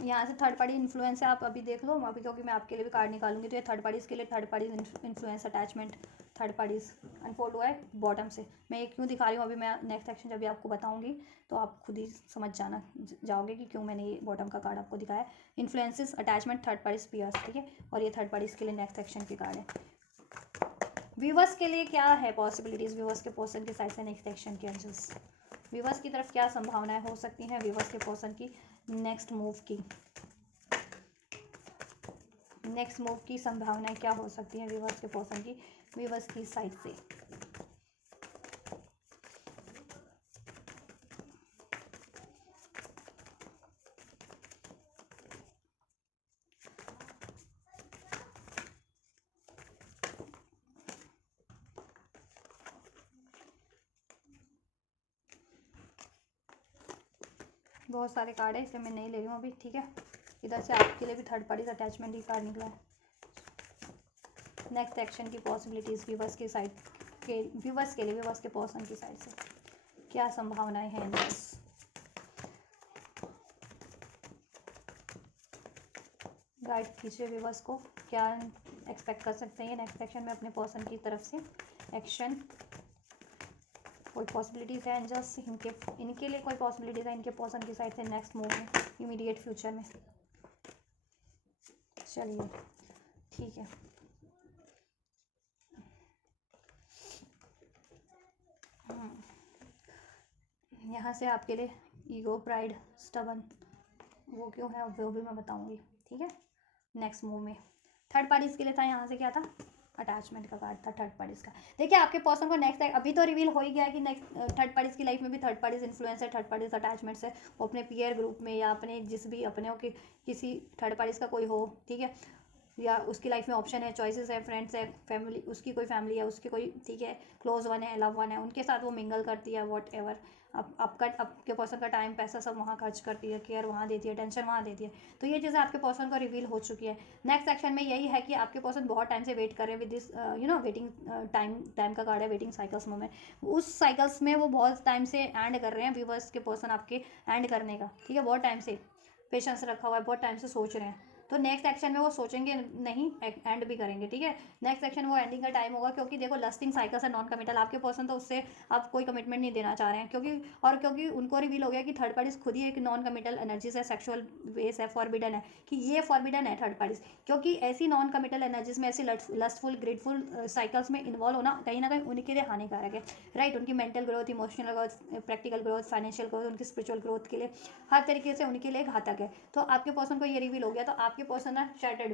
यहाँ से थर्ड पार्टी इन्फ्लुएंस है, आप अभी देख लो अभी, क्योंकि मैं आपके लिए भी कार्ड निकालूंगी। तो ये थर्ड पार्टीज़ के लिए third parties influence, attachment, third parties unfold हुआ है बॉटम से। मैं ये क्यों दिखा रही हूँ अभी, मैं नेक्स्ट सेक्शन जब भी आपको बताऊंगी तो आप खुद ही समझ जाओगे कि क्यों मैंने ये बॉटम का कार्ड आपको दिखाया। Influences, attachment, third parties, peers. ठीक है, और ये थर्ड पार्टीज़ के लिए नेक्स्ट सेक्शन की कार्ड है। व्यूवर्स के लिए क्या है पॉसिबिलिटीज़, व्यूवर्स के पर्सन के साइड से नेक्स्ट सेक्शन के एडजस्ट, व्यूवर्स की तरफ क्या संभावनाएं हो सकती हैं व्यूवर्स के पर्सन की नेक्स्ट मूव की। नेक्स्ट मूव की संभावनाएं क्या हो सकती हैं व्यूवर्स के पर्सन की, व्यूवर्स की साइड से। बहुत सारे कार्ड है, इसे मैं नहीं ले रही हूँ अभी। ठीक है, इधर से आपके लिए भी थर्ड पार्टीज अटैचमेंट ही कार्ड निकला है। नेक्स्ट सेक्शन की पॉसिबिलिटीज़ व्यूवर्स के साइड के, व्यूवर्स के लिए, व्यूवर्स के पर्सन की साइड से क्या संभावनाएं हैं। गाइड कीजिए व्यूवर्स को, क्या एक्सपेक्ट कर सकते हैं नेक्स्ट सेक्शन में अपने पर्सन की तरफ से एक्शन, कोई पॉसिबिलिटीज़ है जस्ट इनके लिए कोई पॉसिबिलिटीज़ है इनके पर्सन की साइड से नेक्स्ट मूव में, इमीडिएट फ्यूचर में। चलिए ठीक है, यहाँ से आपके लिए ईगो, प्राइड, स्टबन, वो क्यों है वो भी मैं बताऊँगी। ठीक है, नेक्स्ट मूव में थर्ड पार्टीज़ के लिए था, यहाँ से क्या था, अटैचमेंट का कार्ड था थर्ड पार्टीज़ का। देखिए आपके पर्सन को नेक्स्ट अभी तो रिवील हो ही गया है कि नेक्स्ट थर्ड पार्टीज़ की लाइफ में भी थर्ड पार्टीज़ इन्फ्लुएंस है, थर्ड पार्टीज़ अटैचमेंट्स है। वो अपने पीयर ग्रुप में या अपने जिस भी अपने हो कि किसी थर्ड पार्टीज़ का कोई हो, ठीक है, या उसकी लाइफ में ऑप्शन है, चॉइसेस है, फ्रेंड्स है, फैमिली, उसकी कोई फैमिली है, उसकी कोई, ठीक है, क्लोज वन है, लव वन है, उनके साथ वो मिंगल करती है, वॉट एवर। आपके पर्सन का टाइम, पैसा सब वहाँ खर्च करती है, केयर वहाँ देती है, टेंशन वहाँ देती है। तो ये चीज़ें आपके पर्सन को रिवील हो चुकी है। नेक्स्ट सेक्शन में यही है कि आपके पर्सन बहुत टाइम से वेट कर रहे हैं विद दिस वेटिंग टाइम का कार्ड है, वेटिंग साइकिल्स में। उस साइकिल्स में वो बहुत टाइम से एंड कर रहे हैं व्यूवर्स के पर्सन आपके एंड करने का। ठीक है, बहुत टाइम से पेशेंस रखा हुआ है, बहुत टाइम से सोच रहे हैं। तो नेक्स्ट एक्शन में वो सोचेंगे नहीं, एंड भी करेंगे, ठीक है। नेक्स्ट एक्शन वो एंडिंग का टाइम होगा, क्योंकि देखो लस्टिंग साइकिल से नॉन कमिटल आपके पर्सन तो उससे आप कोई कमिटमेंट नहीं देना चाह रहे हैं, क्योंकि उनको रिवील हो गया कि थर्ड पार्टीज खुद ही एक नॉन कमिटल एनर्जीज है, सेक्सुअल बेस है, फॉरबिडन है, कि ये फॉरबिडन है थर्ड पार्टीज, क्योंकि ऐसी नॉन कमिटल एनर्जीज में, ऐसी लस्टफुल ग्रेटफुल साइकिल्स में इन्वॉल्व होना कहीं ना कहीं उनके लिए हानिकारक है, राइट। उनकी mental growth, emotional growth, practical growth, financial growth, उनकी स्पिरिचुअल ग्रोथ के लिए हर तरीके से उनके लिए घातक है। तो आपके पर्सन को ये रिवील हो गया, तो आपके पर्सन है शैटर्ड,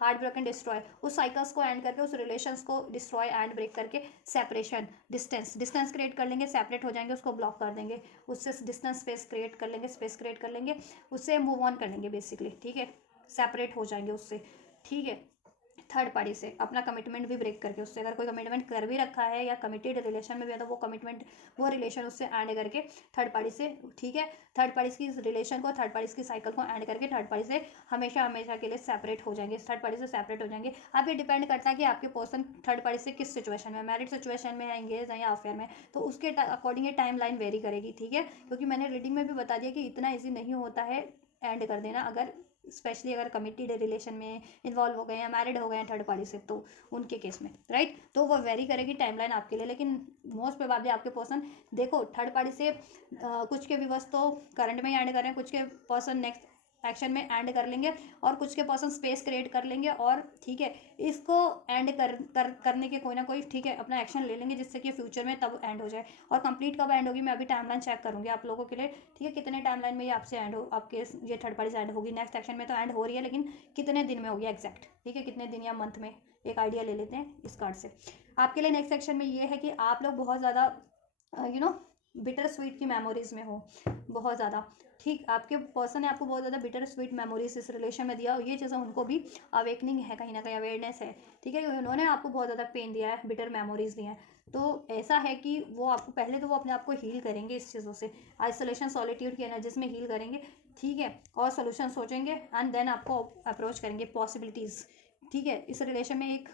हार्ट ब्रोकन, डिस्ट्रॉय, उस साइकिल्स को एंड करके, उस रिलेशंस को डिस्ट्रॉय एंड ब्रेक करके सेपरेशन, डिस्टेंस क्रिएट कर लेंगे, सेपरेट हो जाएंगे, उसको ब्लॉक कर देंगे, उससे डिस्टेंस स्पेस क्रिएट कर लेंगे, उससे मूव ऑन कर लेंगे बेसिकली, ठीक है, सेपरेट हो जाएंगे उससे, ठीक है। थर्ड पार्टी से अपना कमिटमेंट भी ब्रेक करके, उससे अगर कोई कमिटमेंट कर भी रखा है या कमिटेड रिलेशन में भी है तो वो कमिटमेंट, वो रिलेशन उससे एंड करके थर्ड पार्टी से, ठीक है, थर्ड पार्टी की रिलेशन को, थर्ड पार्टी की साइकिल को एंड करके थर्ड पार्टी से हमेशा हमेशा के लिए सेपरेट हो जाएंगे, थर्ड पार्टी से सेपरेट हो जाएंगे। अब ये डिपेंड करता है कि आपके पर्सन थर्ड पार्टी से किस सिचुएशन में, मैरिड सिचुएशन में है, एंगेज है या अफेयर में, तो उसके अकॉर्डिंग ये टाइम लाइन वेरी करेगी, ठीक है। क्योंकि मैंने रीडिंग में भी बता दिया कि इतना ईजी नहीं होता है एंड कर देना, अगर स्पेशली अगर कमिटेड रिलेशन में इन्वॉल्व हो गए हैं, मैरिड हो गए हैं थर्ड पार्टी से, तो उनके केस में, राइट। तो वो वेरी करेगी टाइमलाइन आपके लिए, लेकिन मोस्ट प्रोबेबली आपके पर्सन, देखो थर्ड पार्टी से कुछ के व्यूवर्स तो करंट में ही एंड कर रहे हैं, कुछ के पर्सन नेक्स्ट एक्शन में एंड कर लेंगे, और कुछ के पर्सन स्पेस क्रिएट कर लेंगे, और ठीक है, इसको एंड करने के कोई ना कोई, ठीक है, अपना एक्शन ले लेंगे, जिससे कि फ्यूचर में तब एंड हो जाए। और कंप्लीट कब एंड होगी, मैं अभी टाइमलाइन चेक करूंगी आप लोगों के लिए, ठीक है, कितने टाइमलाइन में ये आपसे एंड हो, आपके ये थर्ड पार्टी से एंड होगी। नेक्स्ट एक्शन में तो एंड हो रही है, लेकिन कितने दिन में होगी एग्जैक्ट, ठीक है, कितने दिन या मंथ में, एक आइडिया ले लेते हैं इस कार्ड से। आपके लिए नेक्स्ट सेक्शन में ये है कि आप लोग बहुत ज़्यादा बिटर स्वीट की मेमोरीज में हो, बहुत ज़्यादा, ठीक, आपके पर्सन ने आपको बहुत ज़्यादा बिटर स्वीट मेमोरीज इस रिलेशन में दिया, और ये चीज़ें उनको भी अवेकनिंग है, कहीं ना कहीं अवेयरनेस है, ठीक है, उन्होंने आपको बहुत ज़्यादा पेन दिया है, बिटर मेमोरीज दी हैं। तो ऐसा है कि वो आपको पहले तो वो अपने आप को हील करेंगे इस चीज़ों से, आइसोलेशन सॉलिट्यूड की एनर्जीज में हील करेंगे, ठीक है, और सोल्यूशन सोचेंगे, एंड देन आपको अप्रोच करेंगे पॉसिबिलिटीज़, ठीक है, इस रिलेशन में एक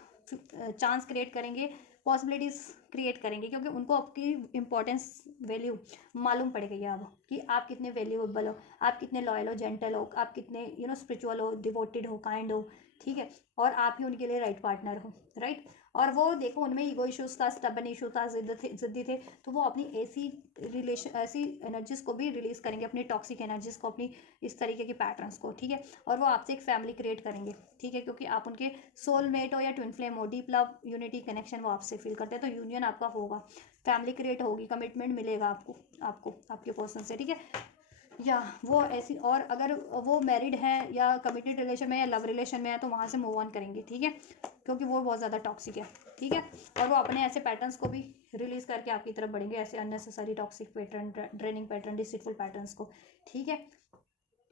चांस क्रिएट करेंगे, पॉसिबिलिटीज़ क्रिएट करेंगे, क्योंकि उनको आपकी इंपॉर्टेंस, वैल्यू मालूम पड़ गई है अब, कि आप कितने वैल्यूएबल हो, आप कितने लॉयल हो, जेंटल हो, आप कितने स्पिरिचुअल हो, डिवोटेड हो, काइंड हो, ठीक है, और आप ही उनके लिए राइट पार्टनर हो, राइट। और वो देखो उनमें ईगो इश्यूज था, स्टबन इशू था, जिद्दी थे, तो वो अपनी ऐसी एनर्जीज को भी रिलीज करेंगे, अपनी टॉक्सिक एनर्जीज को, अपनी इस तरीके की पैटर्न्स को, ठीक है, और वो आपसे एक फैमिली क्रिएट करेंगे, ठीक है, क्योंकि आप उनके सोलमेट हो या ट्विन फ्लेम हो, डीप लव यूनिटी कनेक्शन वो आपसे फील करते हैं, तो यूनियन आपका होगा, फैमिली क्रिएट होगी, कमिटमेंट मिलेगा आपको आपके पर्सन से, ठीक है, या वो ऐसी, और अगर वो मैरिड है या कमिटेड रिलेशन में या लव रिलेशन में है तो वहाँ से मूव ऑन करेंगे, ठीक है, क्योंकि वो बहुत ज़्यादा टॉक्सिक है, ठीक है, और वो अपने ऐसे पैटर्न्स को भी रिलीज करके आपकी तरफ बढ़ेंगे, ऐसे unnecessary toxic pattern, draining pattern, deceitful patterns को, ठीक है,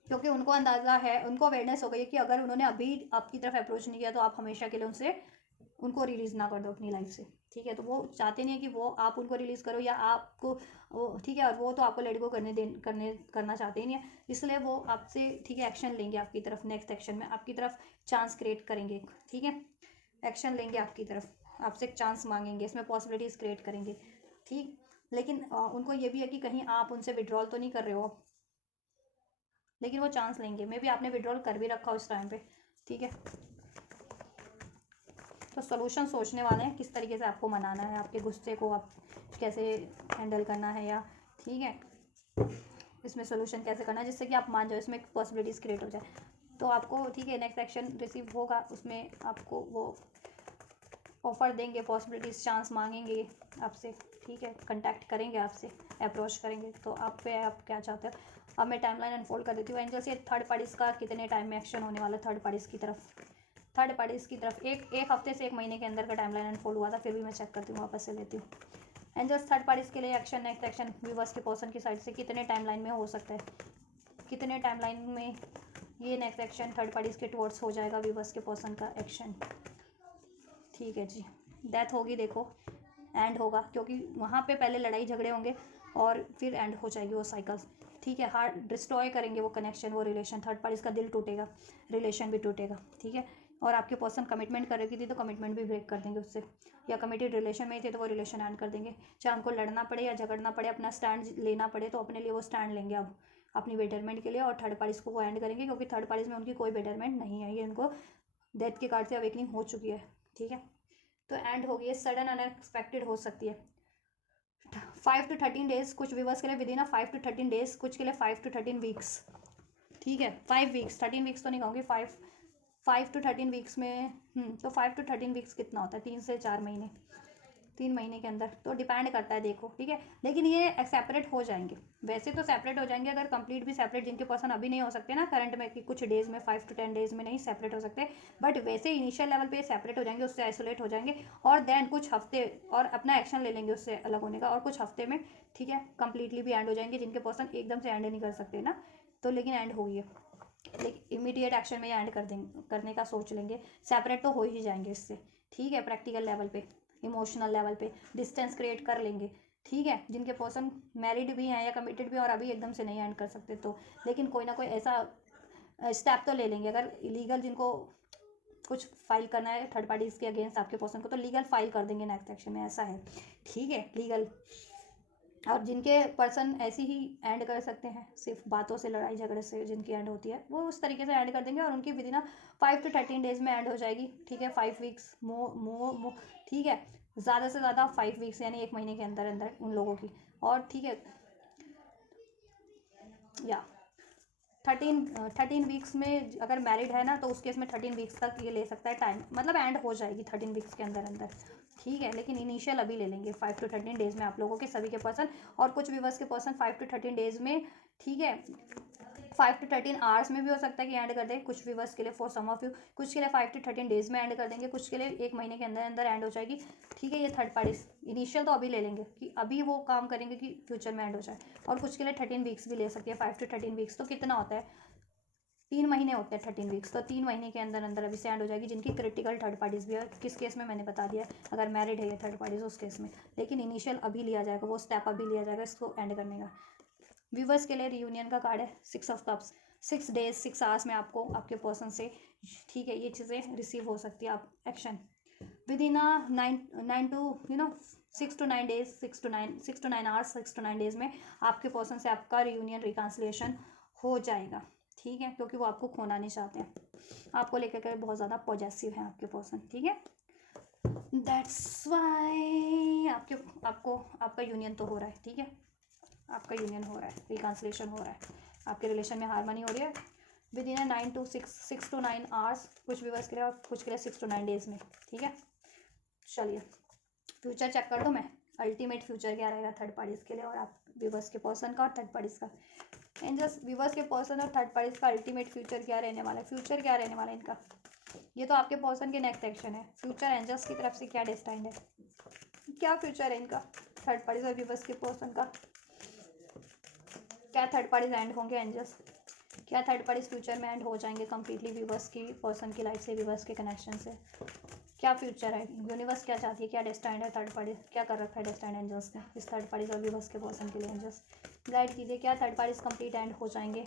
क्योंकि उनको अंदाजा है, उनको अवेयरनेस हो गई है कि अगर उन्होंने अभी आपकी तरफ अप्रोच नहीं किया तो आप हमेशा के लिए उनको रिलीज़ ना कर दो अपनी लाइफ से, ठीक है, तो वो चाहते नहीं है कि वो आप उनको रिलीज़ करो या आपको ठीक है, और वो तो आपको लेट गो करना चाहते ही नहीं है, इसलिए वो आपसे, ठीक है, एक्शन लेंगे आपकी तरफ, नेक्स्ट एक्शन में आपकी तरफ चांस क्रिएट करेंगे, ठीक है, एक्शन लेंगे आपकी तरफ, आपसे एक चांस मांगेंगे, इसमें पॉसिबिलिटीज़ क्रिएट करेंगे, ठीक, लेकिन उनको ये भी है कि कहीं आप उनसे विड्रॉल तो नहीं कर रहे हो, लेकिन वो चांस लेंगे, मे बी आपने विड्रॉल कर भी रखा हो इस टाइम पे, ठीक है, तो सोल्यूशन सोचने वाले हैं किस तरीके से आपको मनाना है, आपके गुस्से को आप कैसे हैंडल करना है, या ठीक है, इसमें सोल्यूशन कैसे करना है जिससे कि आप मान जाओ, इसमें पॉसिबिलिटीज़ क्रिएट हो जाए, तो आपको, ठीक है, नेक्स्ट एक्शन रिसीव होगा, उसमें आपको वो ऑफ़र देंगे, पॉसिबिलिटीज़, चांस मांगेंगे आपसे, ठीक है, कंटेक्ट करेंगे आपसे, अप्रोच करेंगे, तो आप पे आप क्या चाहते हो। अब मैं टाइमलाइन अनफोल्ड कर देती हूँ एंजल्स, ये थर्ड पार्टीज़ का कितने टाइम में एक्शन होने वाला है, थर्ड पार्टीज़ की तरफ एक हफ्ते से एक महीने के अंदर का टाइमलाइन अनफोल्ड हुआ था, फिर भी मैं चेक करती हूँ, वापस से लेती हूँ। एंजल्स थर्ड पार्टीज़ के लिए एक्शन, नेक्स्ट एक्शन व्यूवर्स के पर्सन की साइड से कितने टाइमलाइन में हो सकता है, कितने टाइमलाइन में ये नेक्स्ट एक्शन थर्ड पार्टीज़ के टुवर्ड्स हो जाएगा, व्यूवर्स के पर्सन का एक्शन, ठीक है जी, डेथ होगी, देखो एंड होगा, क्योंकि वहाँ पे पहले लड़ाई झगड़े होंगे और फिर एंड हो जाएगी वो साइकिल्स, ठीक है, हार्ट डिस्ट्रॉय करेंगे वो कनेक्शन, वो रिलेशन, थर्ड पार्टीज़ का दिल टूटेगा, रिलेशन भी टूटेगा, ठीक है, और आपके पर्सन कमिटमेंट कर रही थी तो कमिटमेंट भी ब्रेक कर देंगे उससे, या कमिटेड रिलेशन में ही थे तो वो रिलेशन एंड कर देंगे, चाहे उनको लड़ना पड़े या झगड़ना पड़े, अपना स्टैंड लेना पड़े तो अपने लिए वो स्टैंड लेंगे, अब अपनी बेटरमेंट के लिए, और थर्ड पार्टीज को वो एंड करेंगे क्योंकि थर्ड पार्टीज में उनकी कोई बेटरमेंट नहीं है, ये इनको डेथ के कार्ड से अवेकनिंग हो चुकी है, ठीक है। तो एंड होगी, सडन अनएक्सपेक्टेड हो सकती है। 5 to 13 डेज कुछ व्यूवर्स के लिए, विद इन 5 to 13 डेज, कुछ के लिए 5 to 13 वीक्स, ठीक है। 5 वीक्स, 13 वीक्स तो नहीं कहूँगी, 5 to 13 वीक्स में तो 5 to 13 वीक्स कितना होता है, 3 से 4 महीने, 3 महीने के अंदर, तो डिपेंड करता है, देखो, ठीक है। लेकिन ये सेपरेट हो जाएंगे, वैसे तो सेपरेट हो जाएंगे, अगर कंप्लीट भी सेपरेट जिनके पर्सन अभी नहीं हो सकते ना करंट में, कि कुछ डेज में 5 to 10 डेज में नहीं सेपरेट हो सकते, बट वैसे इनिशियल लेवल पे सेपरेट हो जाएंगे, उससे आइसोलेट हो जाएंगे, और देन कुछ हफ्ते और अपना एक्शन ले लेंगे उससे अलग होने का, और कुछ हफ्ते में, ठीक है, कंप्लीटली भी एंड हो जाएंगे, जिनके पर्सन एकदम से एंड नहीं कर सकते ना, तो लेकिन एंड हो गई है, लेकिन इमीडिएट एक्शन में एंड कर देंगे, करने का सोच लेंगे, सेपरेट तो हो ही जाएंगे इससे, ठीक है। प्रैक्टिकल लेवल पे, इमोशनल लेवल पे डिस्टेंस क्रिएट कर लेंगे, ठीक है। जिनके पर्सन मैरिड भी हैं या कमिटेड भी और अभी एकदम से नहीं एंड कर सकते, तो लेकिन कोई ना कोई ऐसा स्टेप तो ले लेंगे। अगर लीगल जिनको कुछ फाइल करना है थर्ड पार्टीज के अगेंस्ट आपके पर्सन को, तो लीगल फाइल कर देंगे नेक्स्ट सेक्शन में, ऐसा है, ठीक है, लीगल। और जिनके पर्सन ऐसे ही एंड कर सकते हैं, सिर्फ बातों से, लड़ाई झगड़े से जिनकी एंड होती है, वो उस तरीके से एंड कर देंगे, और उनकी विद इन 5 to 13 डेज में एंड हो जाएगी, ठीक है। 5 वीक्स ठीक है, ज़्यादा से ज़्यादा 5 वीक्स, यानी 1 महीने के अंदर अंदर उन लोगों की, और ठीक है, या 13 वीक्स में अगर मैरिड है ना, तो उस केस में 13 वीक्स तक ये ले सकता है टाइम, मतलब एंड हो जाएगी 13 वीक्स के अंदर अंदर, ठीक है। लेकिन इनिशियल अभी ले लेंगे 5 to 13 डेज में आप लोगों के सभी के पर्सन, और कुछ व्यूवर्स के पर्सन 5 to 13 डेज में, ठीक है, 5 to 13 आवर्स में भी हो सकता है कि एंड कर दें, कुछ व्यूवर्स के लिए, फॉर सम ऑफ यू, कुछ के लिए 5 to 13 डेज में एंड कर देंगे, कुछ के लिए 1 महीने के अंदर अंदर एंड हो जाएगी, ठीक है। ये थर्ड पार्टी इनिशियल तो अभी ले लेंगे कि अभी वो काम करेंगे कि फ्यूचर में एंड हो जाए, और कुछ के लिए 13 वीक्स भी ले सकती है। 5 to 13 वीक्स तो कितना होता है, 3 महीने होते हैं 13 वीक्स, तो 3 महीने के अंदर अंदर अभी से एंड हो जाएगी, जिनकी क्रिटिकल थर्ड पार्टीज भी है, किस केस में मैंने बता दिया, अगर मैरिड है ये थर्ड पार्टीज उस केस में, लेकिन इनिशियल अभी लिया जाएगा, वो स्टेप अभी लिया जाएगा इसको एंड करने का। व्यूवर्स के लिए रियूनियन का कार्ड है 6 ऑफ कप्स, 6 डेज 6 आवर्स में आपको आपके पर्सन से, ठीक है, ये चीज़ें रिसीव हो सकती है, आप action with in 9 to 6 to 9 days, 6 to 9 hours, 6 to 9 days में आपके पर्सन से आपका रियूनियन रिकन्सिलिएशन हो जाएगा, ठीक है, क्योंकि वो आपको खोना नहीं चाहते हैं, आपको लेकर के बहुत ज़्यादा पॉजिटिव हैं आपके पर्सन, ठीक है। दैट्स वाई आपका यूनियन तो हो रहा है, ठीक है, आपका यूनियन हो रहा है, रिकन्सिलिएशन हो रहा है, आपके रिलेशन में हार्मनी हो रही है विद इन 6 to 9 आवर्स, कुछ व्यूवर्स के लिए, और कुछ के लिए 6 to 9 डेज में, ठीक है। चलिए फ्यूचर चेक कर दो मैं, अल्टीमेट फ्यूचर क्या रहेगा थर्ड पार्टीज के लिए, और आप व्यूवर्स के पर्सन का और थर्ड पार्टीज का, एंजल्स व्यूवर्स के पर्सन और थर्ड पार्टीज का अल्टीमेट फ्यूचर क्या रहने वाला है, फ्यूचर क्या रहने वाला है इनका, ये तो आपके पर्सन के नेक्स्ट एक्शन है, फ्यूचर एंजल्स की तरफ से क्या डेस्टाइंड है, क्या फ्यूचर है इनका थर्ड पार्टीज और व्यूवर्स के पर्सन का, क्या थर्ड पार्टीज एंड होंगे एंजल्स, क्या थर्ड पार्टीज फ्यूचर में एंड हो जाएंगे कम्प्लीटली व्यूवर्स की पर्सन की लाइफ से, व्यूवर्स के कनेक्शन से, क्या फ्यूचर है, यूनिवर्स क्या चाहती है, क्या डेस्टाइंड है थर्ड पार्टी, क्या कर रखा है डेस्टाइंड एंजल्स ने इस थर्ड पार्टीज और व्यूवर्स के पर्सन के लिए, एंजल्स गाइड कीजिए, क्या थर्ड पार्टीज कंप्लीट एंड हो जाएंगे,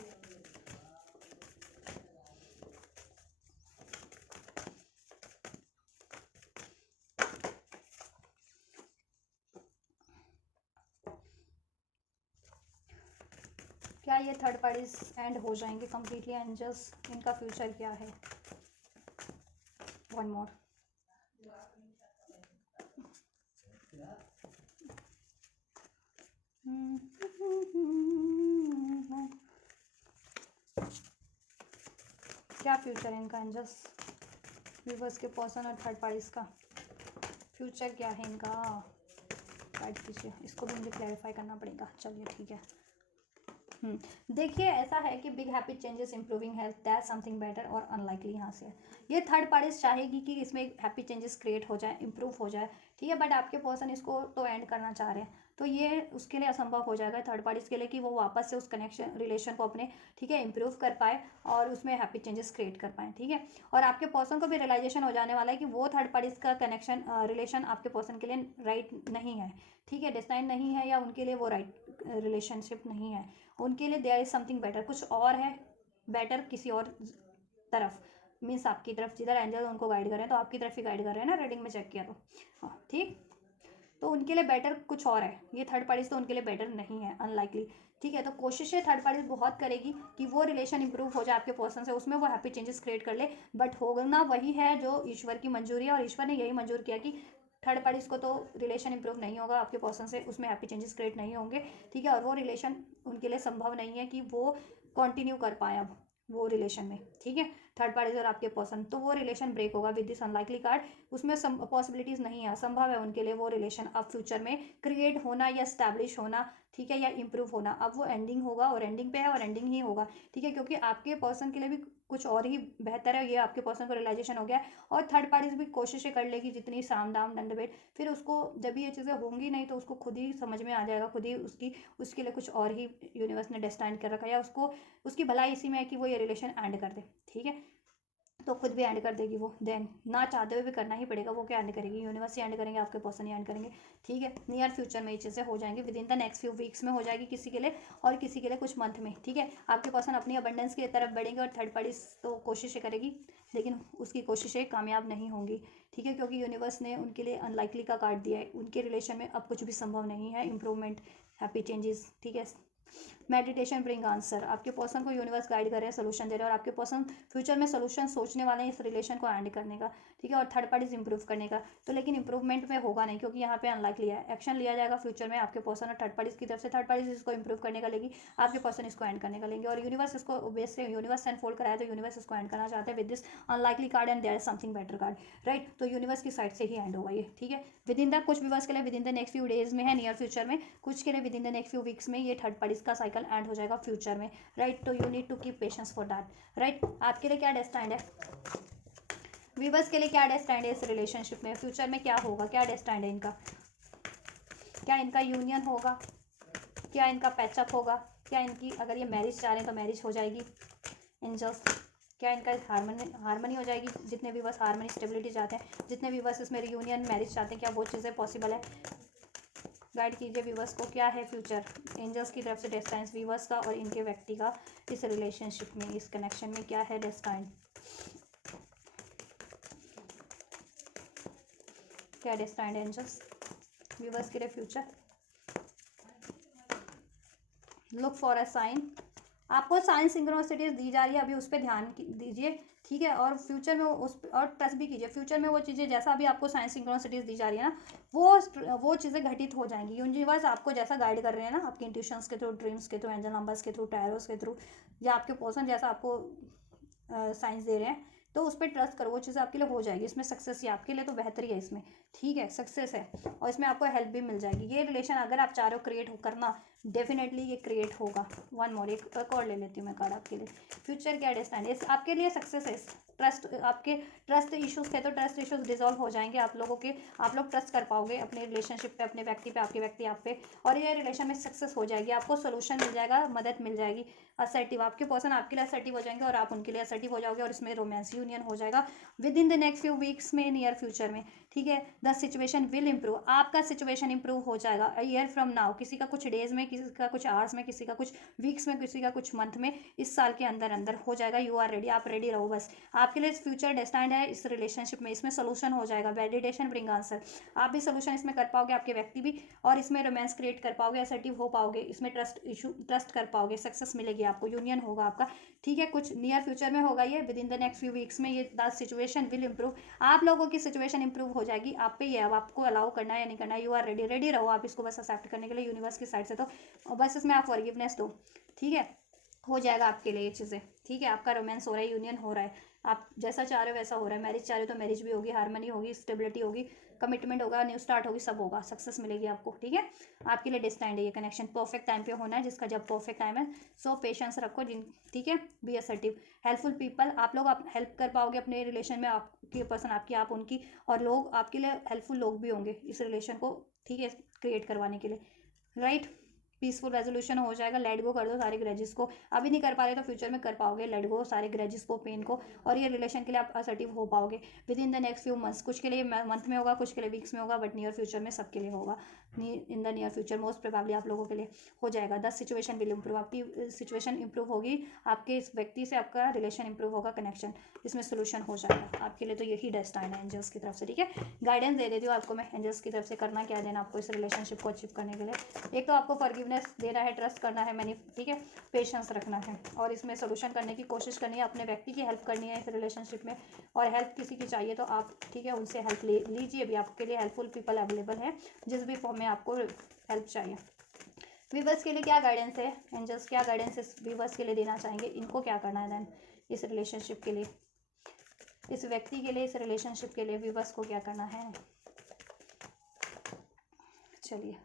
क्या ये थर्ड पार्टीज एंड हो जाएंगे कम्प्लीटली एंजल्स, इनका फ्यूचर क्या है, वन मोर, क्या फ्यूचर है इनका एंजल्स, व्यूवर्स के पर्सन और थर्ड पार्टीज का फ्यूचर क्या है इनका, गाइड कीजिए, इसको भी मुझे क्लैरिफाई करना पड़ेगा, चलिए ठीक है। देखिए ऐसा है कि big happy changes improving health that something better और अनलाइकली, यहाँ से ये थर्ड पार्टीज चाहेगी कि इसमें हैप्पी चेंजेस क्रिएट हो जाए, इंप्रूव हो जाए, ठीक है, बट आपके पर्सन इसको तो एंड करना चाह रहे हैं, तो ये उसके लिए असंभव हो जाएगा थर्ड पार्टीज के लिए कि वो वापस से उस कनेक्शन रिलेशन को अपने, ठीक है, इंप्रूव कर पाए और उसमें हैप्पी चेंजेस क्रिएट कर पाए, ठीक है। और आपके पर्सन को भी रियलाइजेशन हो जाने वाला है कि वो थर्ड पार्टीज का कनेक्शन रिलेशन आपके पर्सन के लिए राइट नहीं है, ठीक है, डिस्टाइन नहीं है, या उनके लिए वो राइट रिलेशनशिप नहीं है, उनके लिए देयर इज समथिंग बेटर, कुछ और है बेटर किसी और तरफ, मीन्स आपकी तरफ, जिधर एंजल उनको गाइड कर रहे हैं तो आपकी तरफ ही गाइड कर रहे हैं ना, रीडिंग में चेक किया तो, हाँ ठीक। तो उनके लिए बेटर कुछ और है, ये थर्ड पार्टीज तो उनके लिए बेटर नहीं है, अनलाइकली। ठीक है, तो कोशिशें थर्ड पार्टीज बहुत करेगी कि वो रिलेशन इंप्रूव हो जाए आपके पर्सन से, उसमें वो हैप्पी चेंजेस क्रिएट कर ले, बट होना वही है जो ईश्वर की मंजूरी है, और ईश्वर ने यही मंजूर किया कि थर्ड पार्टीज को तो रिलेशन इंप्रूव नहीं होगा आपके पर्सन से, उसमें हैप्पी चेंजेस क्रिएट नहीं होंगे। ठीक है, और वो रिलेशन उनके लिए संभव नहीं है कि वो कंटिन्यू कर पाए अब वो रिलेशन में। ठीक है, थर्ड पार्टीज और आपके पर्सन, तो वो रिलेशन ब्रेक होगा विद दिस अनलाइकली कार्ड। उसमें पॉसिबिलिटीज नहीं है, असंभव है उनके लिए वो रिलेशन अब फ्यूचर में क्रिएट होना या स्टैब्लिश होना। ठीक है, या इंप्रूव होना। अब वो एंडिंग होगा, और एंडिंग पे है, और एंडिंग ही होगा। ठीक है, क्योंकि आपके पर्सन के लिए भी कुछ और ही बेहतर है, ये आपके पर्सन को रियलाइजेशन हो गया है। और थर्ड पार्टीज भी कोशिशें कर लेगी जितनी, साम दाम दंड भेद, फिर उसको जब ये चीज़ें होंगी नहीं तो उसको खुद ही समझ में आ जाएगा, खुद ही उसके लिए कुछ और ही यूनिवर्स ने डेस्टाइन कर रखा है, या उसको उसकी भलाई इसी में है कि वो ये रिलेशन एंड कर दे। ठीक है, तो खुद भी एंड कर देगी वो, देन ना चाहते हुए भी करना ही पड़ेगा। वो क्या एंड करेगी, यूनिवर्स ही एंड करेंगे, आपके पर्सन ही एंड करेंगे। ठीक है, नियर फ्यूचर में ये चीज़ें हो जाएंगी, with in the next few weeks में हो जाएगी किसी के लिए, और किसी के लिए कुछ मंथ में। ठीक है, आपके पर्सन अपनी अबंडेंस की तरफ बढ़ेंगे, और थर्ड पार्टी तो कोशिशें करेगी, लेकिन उसकी कोशिशें कामयाब नहीं होंगी। ठीक है, क्योंकि यूनिवर्स ने उनके लिए अनलाइकली का कार्ड दिया है, उनके रिलेशन में अब कुछ भी संभव नहीं है, इंप्रूवमेंट, हैप्पी चेंजेस। ठीक है, मेडिटेशन ब्रिंग आंसर, आपके पर्सन को यूनिवर्स गाइड कर रहे हैं, सोल्यूशन दे रहे हैं, और आपके पर्सन फ्यूचर में सोल्यूशन सोचने वाले हैं इस रिलेशन को एंड करने का। ठीक है, और थर्ड पार्टीज इंप्रूव करने का। तो लेकिन इंप्रूवमेंट में होगा नहीं, क्योंकि यहाँ पे अनलाइकली है। एक्शन लिया जाएगा फ्यूचर में आपके पर्सन और थर्ड पार्टीज की तरफ से, थर्ड पार्टीज इसको इंप्रूव करने का लेगी, आपके पर्सन इसको एंड करने का लेंगे, और यूनिवर्स इसको बेस से यूनिवर्स अनफोल्ड कराया, तो यूनिवर्स इसको एंड करना चाहते हैं with this unlikely card, and there is something better card, right. तो यूनिवर्स की साइड से ही एंड होगा ये। ठीक है, विद इन द कुछ व्यूवर्स के लिए within the next few days में है, नियर फ्यूचर में, कुछ के लिए within the next few weeks में ये थर्ड पार्टीज का साइकिल एंड हो जाएगा फ्यूचर में, राइट। तो you need to keep patience for that, right. आपके लिए क्या डेस्टाइंड है, व्यूवर्स के लिए क्या डेस्टाइंड है इस रिलेशनशिप में, फ्यूचर में क्या होगा, क्या डेस्टाइंड है इनका, क्या इनका यूनियन होगा, क्या इनका पैचअप होगा, क्या इनकी, अगर ये मैरिज चाह रहे हैं तो मैरिज हो जाएगी एंजल्स, क्या इनका हारमनी हो जाएगी, जितने व्यूवर्स हारमनी स्टेबिलिटी चाहते हैं, जितने व्यूवर्स इसमें रियूनियन मैरिज चाहते हैं, क्या वो चीज़ें पॉसिबल है। गाइड कीजिए व्यूवर्स को, क्या है फ्यूचर एंजल्स की तरफ से डेस्टाइंस व्यूवर्स का और इनके व्यक्ति का इस रिलेशनशिप में, इस कनेक्शन में क्या है डेस्टाइन, क्या डेस्टाइंड एंजल्स व्यूवर्स के लिए future. Look for a sign, आपको साइन सिंक्रोनिसिटीज दी जा रही है, अभी उस पर ध्यान दीजिए। ठीक है, और फ्यूचर में उस और ट्रस्ट भी कीजिए, फ्यूचर में वो चीज़ें जैसा अभी आपको साइन सिंक्रोनिसिटीज दी जा रही है ना, वो चीज़ें घटित हो जाएंगी। यूनिवर्स आपको जैसा गाइड कर रहे हैं ना, आपके इंट्यूशंस के थ्रू, ड्रीम्स के थ्रू, एंजल नंबर्स के थ्रू, टैरोस के थ्रू, या आपके पर्सन जैसा आपको साइंस दे रहे हैं, तो उस पर ट्रस्ट करो, वो चीज़ें आपके लिए हो जाएगी। इसमें सक्सेस ही आपके लिए तो बेहतरी है इसमें। ठीक है, सक्सेस है, और इसमें आपको हेल्प भी मिल जाएगी। ये रिलेशन अगर आप चाह रहे हो क्रिएट करना, डेफिनेटली ये क्रिएट होगा। वन मोर, एक और ले लेती हूँ मैं कार्ड आपके लिए। फ्यूचर क्या डेस्टाइन है आपके लिए, सक्सेस है। ट्रस्ट, आपके ट्रस्ट इश्यूज थे तो ट्रस्ट इश्यूज डिजॉल्व हो जाएंगे आप लोगों के, आप लोग ट्रस्ट कर पाओगे अपने रिलेशनशिप पे, अपने व्यक्ति पे, आपके व्यक्ति आप पे, और ये रिलेशन में सक्सेस हो जाएगी, आपको सोल्यूशन मिल जाएगा, मदद मिल जाएगी। असर्टिव, आपके पर्सन आपके लिए असर्टिव हो जाएंगे, और आप उनके लिए असर्टिव हो जाओगे, और इसमें रोमांस यूनियन हो जाएगा with in the next few weeks में, नियर फ्यूचर में। ठीक है, द सिचुएशन विल इंप्रूव, आपका सिचुएशन इंप्रूव हो जाएगा अ ईयर फ्रॉम नाउ, किसी का कुछ डेज में, किसी का कुछ आवर्स में, किसी का कुछ वीक्स में, किसी का कुछ मंथ में, इस साल के अंदर अंदर हो जाएगा। यू आर रेडी, आप रेडी रहो बस। आपके लिए फ्यूचर डेस्टाइंड है इस रिलेशनशिप में, इसमें सोल्यूशन हो जाएगा। वैलिडेशन ब्रिंग आंसर, आप भी सोल्यूशन इसमें कर पाओगे, आपके व्यक्ति भी, और इसमें रोमांस क्रिएट कर पाओगे, असर्टिव हो पाओगे, इसमें ट्रस्ट कर पाओगे, सक्सेस मिलेगी आपको, यूनियन होगा आपका। ठीक है, कुछ नियर फ्यूचर में होगा ये, with in the next few weeks में ये द सिचुएशन विल इंप्रूव, आप लोगों की सिचुएशन इंप्रूव हो जाएगी। आप पे ये अब आपको अलाउ करना है या नहीं करना है, यू आर रेडी, रेडी रहो आप इसको बस एक्सेप्ट करने के लिए यूनिवर्स की साइड से। तो बस इसमें आप फॉरगिवनेस दो। ठीक है, हो जाएगा आपके लिए ये चीज़ें। ठीक है, आपका रोमांस हो रहा है, यूनियन हो रहा है, आप जैसा चाह रहे हो वैसा हो रहा है। मैरिज चाह रहे हो तो मैरिज भी होगी, हारमनी होगी, स्टेबिलिटी होगी, कमिटमेंट होगा, न्यू स्टार्ट होगी, सब होगा, सक्सेस मिलेगी आपको। ठीक है, आपके लिए डेस्टाइंड है ये कनेक्शन, परफेक्ट टाइम पे होना है, जिसका जब परफेक्ट टाइम है। सो पेशेंस रखो जिन, ठीक है, बी असर्टिव, हेल्पफुल पीपल, आप लोग आप हेल्प कर पाओगे अपने रिलेशन में, आपकी पर्सन आपकी, आप उनकी, और लोग आपके लिए हेल्पफुल लोग भी होंगे इस रिलेशन को, ठीक है, क्रिएट करवाने के लिए, राइट। पीसफुल रेजोल्यूशन हो जाएगा। लेट गो कर दो सारे ग्रजेस को, अभी नहीं कर पा रहे तो फ्यूचर में कर पाओगे। लेट गो सारे ग्रजेस को, पेन को, और ये रिलेशन के लिए आप असर्टिव हो पाओगे with in the next few months. कुछ के लिए मंथ में होगा, कुछ के लिए वीक्स में होगा, बट नियर फ्यूचर में सबके लिए होगा। In the near future most probably आप लोगों के लिए हो जाएगा। 10 सिचुएशन विल इंप्रूव, आपकी सिचुएशन इंप्रूव होगी, आपके इस व्यक्ति से आपका रिलेशन इंप्रूव होगा, कनेक्शन इसमें सोल्यूशन हो जाएगा आपके लिए। तो यही डेस्टाइन है एंजल्स की तरफ से, ठीक है। गाइडेंस दे देती हूँ आपको मैं एंजल्स की तरफ से, करना क्या देना आपको इस रिलेशनशिप को अचीव करने के लिए। एक तो आपको फॉरगिवनेस देना है, ट्रस्ट करना है मैंने, ठीक है, पेशेंस रखना है, और इसमें सोल्यूशन करने की कोशिश करनी है, अपने व्यक्ति की हेल्प करनी है इस रिलेशनशिप में। और हेल्प किसी की चाहिए तो आप, ठीक है, उनसे हेल्प लीजिए भी, आपके लिए हेल्पफुल पीपल अवेलेबल है जिस भी फॉर्म में आपको हेल्प चाहिए। व्यूअर्स के लिए क्या गाइडेंस है, एंजल्स क्या गाइडेंस इस व्यूअर्स के लिए देना चाहेंगे, इनको क्या करना है देन इस रिलेशनशिप के लिए, इस व्यक्ति के लिए, इस रिलेशनशिप के लिए व्यूअर्स को क्या करना है। चलिए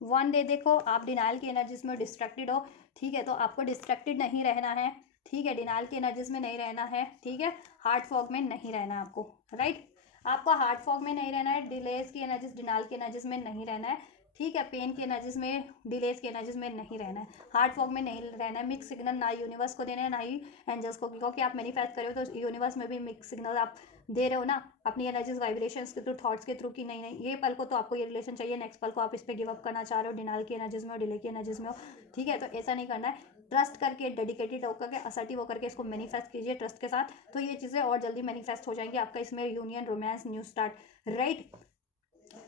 1 डे देखो, आप डिनाइल की एनर्जीज में डिस्ट्रैक्टेड हो, ठीक है, तो आपको डिस्ट्रैक्टेड नहीं रहना है, ठीक है, डिनाइल की एनर्जीज में नहीं रहना है, ठीक है, हार्ट फॉग में नहीं रहना है आपको, राइट, आपको हार्ट फॉग में नहीं रहना है, डिलेज की एनर्जीज, डिनाइल की एनर्जीज में नहीं रहना है, ठीक है, पेन की एनर्जीज में, डिलेज की एनर्जीज में नहीं रहना है, हार्ट फॉग में नहीं रहना है। मिक्स सिग्नल ना यूनिवर्स को देना है ना ही एंजल्स को, क्योंकि आप मैनिफेस्ट कर रहे हो तो यूनिवर्स में भी मिक्स सिग्नल आप दे रहे हो ना, अपनी एनर्जीज वाइब्रेशंस के थ्रू, थॉट्स के थ्रू, कि नहीं नहीं ये पल को तो आपको ये रिलेशन चाहिए, नेक्स्ट पल को आप इस पर गिव अप करना चाह रहे हो, डिनाइल की एनर्जीज में हो, डिले की एनर्जीज में हो, ठीक है, तो ऐसा नहीं करना है। ट्रस्ट करके, डेडिकेटेड होकर के, असर्टिव होकर के इसको मैनिफेस्ट कीजिए ट्रस्ट के साथ, तो ये चीज़ें और जल्दी मैनिफेस्ट हो जाएंगी आपका, इसमें union, romance, new start, right.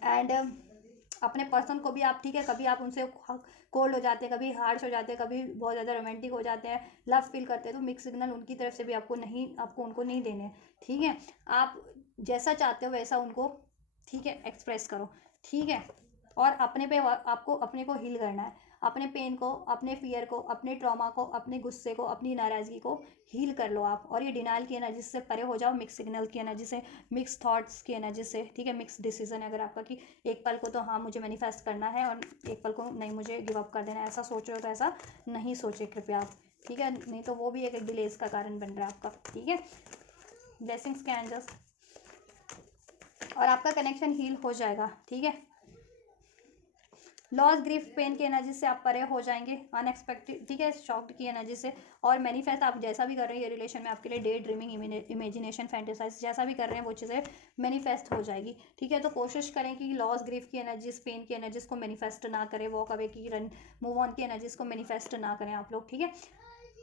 And अपने पर्सन को भी आप, ठीक है, कभी आप उनसे कोल्ड हो जाते हैं, कभी हार्श हो जाते हैं, कभी बहुत ज़्यादा रोमांटिक हो जाते हैं, लव फील करते हैं, तो मिक्स सिग्नल उनकी तरफ से भी आपको उनको नहीं देने, ठीक है, आप जैसा चाहते हो वैसा उनको, ठीक है, एक्सप्रेस करो, ठीक है, और अपने पे आपको अपने को हील करना है, अपने पेन को, अपने फियर को, अपने ट्रॉमा को, अपने गुस्से को, अपनी नाराज़गी को हील कर लो आप, और ये डिनाइल की एनर्जी से परे हो जाओ, मिक्स सिग्नल की एनर्जी से, मिक्स थॉट्स की एनर्जी से, ठीक है, मिक्स डिसीजन है अगर आपका कि एक पल को तो हाँ मुझे मैनिफेस्ट करना है और एक पल को नहीं मुझे गिव अप कर देना है, ऐसा सोच रहे हो तो ऐसा नहीं सोचे कृपया आप, ठीक है, नहीं तो वो भी एक डिलेज का कारण बन रहा है आपका, ठीक है। ब्लेसिंग्स के एंजल्स, और आपका कनेक्शन हील हो जाएगा, ठीक है। लॉस, ग्रीफ, पेन की एनर्जी से आप परे हो जाएंगे, अनएक्सपेक्टेड, ठीक है, शॉक्ड की एनर्जी से, और मैनिफेस्ट आप जैसा भी कर रहे हैं ये रिलेशन में आपके लिए, डे ड्रीमिंग, इमेजिनेशन, फैंटेसाइज, जैसा भी कर रहे हैं वो चीज़ें मैनिफेस्ट हो जाएगी, ठीक है। तो कोशिश करें कि लॉस, ग्रीफ की एनर्जीज, पेन की एनर्जीज को मैनिफेस्ट ना करें, वॉक अवे की, रन मूव ऑन की एनर्जीज को मैनिफेस्ट ना करें आप लोग, ठीक है।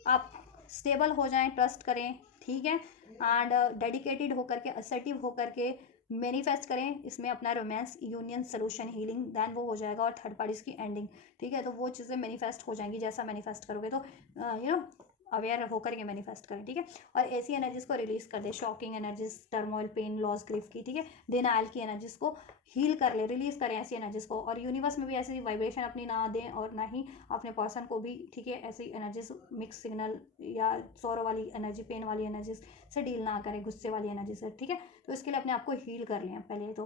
आप स्टेबल हो जाएं, ट्रस्ट करें, ठीक है, एंड डेडिकेटेड होकर के, असर्टिव होकर के मैनिफेस्ट करें इसमें अपना romance, union, solution, healing, then वो हो जाएगा, और थर्ड पार्टीज की एंडिंग, ठीक है। तो वो चीज़ें मैनिफेस्ट हो जाएंगी जैसा मैनिफेस्ट करोगे, तो अवेयर होकर के मैनिफेस्ट करें, ठीक है, और ऐसी एनर्जीज को रिलीज कर दे, shocking energies, turmoil, pain, loss, grief की, ठीक है, डिनाइल की एनर्जीज को हील कर ले, रिलीज करें ऐसी एनर्जीज को, और यूनिवर्स में भी ऐसी वाइब्रेशन अपनी ना दें, और ना ही अपने पर्सन को भी, ठीक है, ऐसी एनर्जीज, मिक्स सिग्नल या सौरो वाली एनर्जी, पेन वाली एनर्जीज से डील ना करें, गुस्से वाली एनर्जी से, ठीक है। तो इसके लिए अपने आप को हील कर लें पहले, तो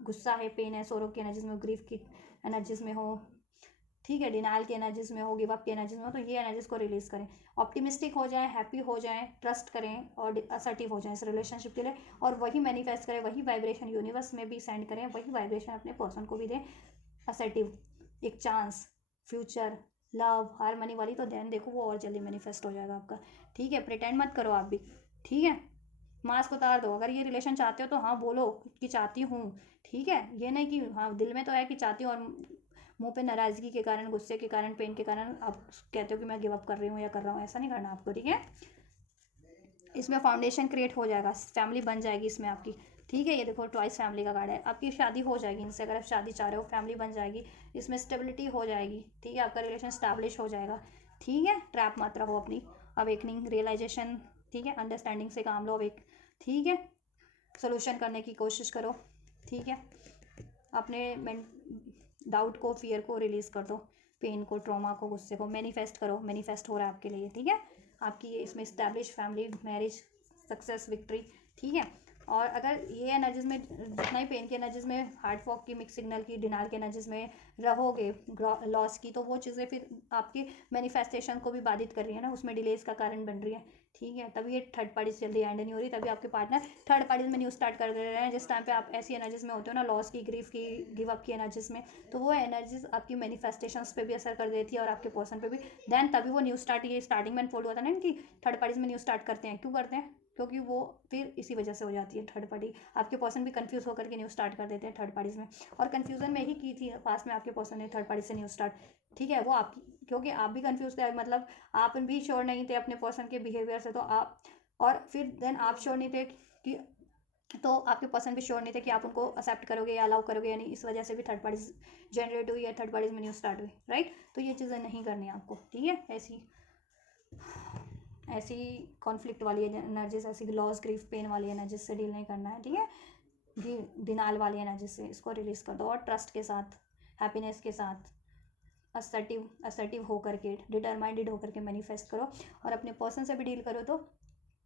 गुस्सा है, पेन है, सौरव की एनर्जीज में, ग्रीफ की एनर्जीज में हो, ठीक है, डिनाइल की एनर्जीज में हो, गिव अप की एनर्जीज में हो, तो ये एनर्जीज को रिलीज करें, ऑप्टिमिस्टिक हो जाएं, हैप्पी हो जाएं, ट्रस्ट करें, और असर्टिव हो जाएं इस रिलेशनशिप के लिए, और वही मैनिफेस्ट करें, वही वाइब्रेशन यूनिवर्स में भी सेंड करें, वही वाइब्रेशन अपने पर्सन को भी दें, असर्टिव, एक चांस, फ्यूचर, लव, हारमनी वाली, तो देन देखो वो और जल्दी मैनिफेस्ट हो जाएगा आपका, ठीक है। प्रिटेंड मत करो आप भी, ठीक है, मास्क उतार दो, अगर ये रिलेशन चाहते हो तो हाँ बोलो कि चाहती हूँ, ठीक है, ये नहीं कि हाँ दिल में तो है कि चाहती हूँ, और मुंह पे नाराज़गी के कारण, गुस्से के कारण, पेन के कारण आप कहते हो कि मैं गिव अप कर रही हूँ या कर रहा हूँ, ऐसा नहीं करना आपको, ठीक है। इसमें फाउंडेशन क्रिएट हो जाएगा, फैमिली बन जाएगी इसमें आपकी, ठीक है। ये देखो ट्वाइस फैमिली का कार्ड है, आपकी शादी हो जाएगी इनसे, अगर आप शादी चाह रहे हो, फैमिली बन जाएगी, इसमें स्टेबिलिटी हो जाएगी, ठीक है, आपका रिलेशन स्टैब्लिश हो जाएगा, ठीक है। ट्रैप मत रहो अपनी, अवेकनिंग, रियलाइजेशन, ठीक है, अंडरस्टैंडिंग से काम लो, अवेक, ठीक है, सोल्यूशन करने की कोशिश करो, ठीक है, अपने डाउट को, फियर को रिलीज़ कर दो, पेन को, ट्रॉमा को, गुस्से को मैनिफेस्ट करो, मैनिफेस्ट हो रहा है आपके लिए, ठीक है, आपकी ये इसमें establish family, marriage, success, victory, ठीक है। और अगर ये एनर्जीज में, जितना ही पेन की एनर्जीज में, हार्ट फॉक की, मिक्स सिग्नल की, डिनाइल की एनर्जीज में रहोगे, लॉस की, तो वो चीज़ें फिर आपकी मैनिफेस्टेशन को भी बाधित कर रही है ना, उसमें डिलेज का कारण बन रही है, ठीक है, तभी ये थर्ड पार्टी से जल्दी एंड नहीं हो रही, तभी आपके पार्टनर थर्ड पार्टी में न्यूज़ स्टार्ट कर दे रहे हैं। जिस टाइम पे आप ऐसी एनर्जीज में होते हो ना, लॉस की, ग्रीफ की, गिव अप की एनर्जीज में, तो वो एनर्जीज आपकी मैनिफेस्टेशंस पे भी असर कर देती है और आपके पर्सन पे भी। देन तभी वो न्यूज़ स्टार्ट, ये स्टार्टिंग में फोल्ड हुआ था ना इनकी, थर्ड पार्टीज में न्यूज़ स्टार्ट करते हैं। क्यों करते हैं? क्योंकि वो फिर इसी वजह से हो जाती है थर्ड पार्टी। आपके पर्सन भी कंफ्यूज होकर के न्यूज़ स्टार्ट कर देते हैं थर्ड पार्टीज में, और कंफ्यूजन में ही की थी पास में आपके पर्सन ने थर्ड पार्टी से न्यूज़ स्टार्ट। ठीक है, वो आपकी, क्योंकि आप भी कंफ्यूज थे, मतलब आप भी श्योर नहीं थे अपने पर्सन के बिहेवियर से, तो आप, और फिर देन आप श्योर नहीं थे कि, तो आपके पर्सन भी श्योर नहीं थे कि आप उनको एक्सेप्ट करोगे या अलाउ करोगे या नहीं। इस वजह से भी थर्ड पार्टीज जनरेट हुई या थर्ड पार्टीज में न्यूज़ स्टार्ट हुई, राइट। तो ये चीज़ें नहीं करनी है आपको, ठीक है। ऐसी कॉन्फ्लिक्ट वाली एनर्जीज, ऐसी लॉस, ग्रीफ, पेन वाली एनर्जीज से डील नहीं करना है, ठीक है। डिनाल वाली एनर्जी से इसको रिलीज कर दो, और ट्रस्ट के साथ, हैप्पीनेस के साथ, असर्टिव होकर के, डिटरमाइंडेड होकर के मैनिफेस्ट करो, और अपने पर्सन से भी डील करो तो,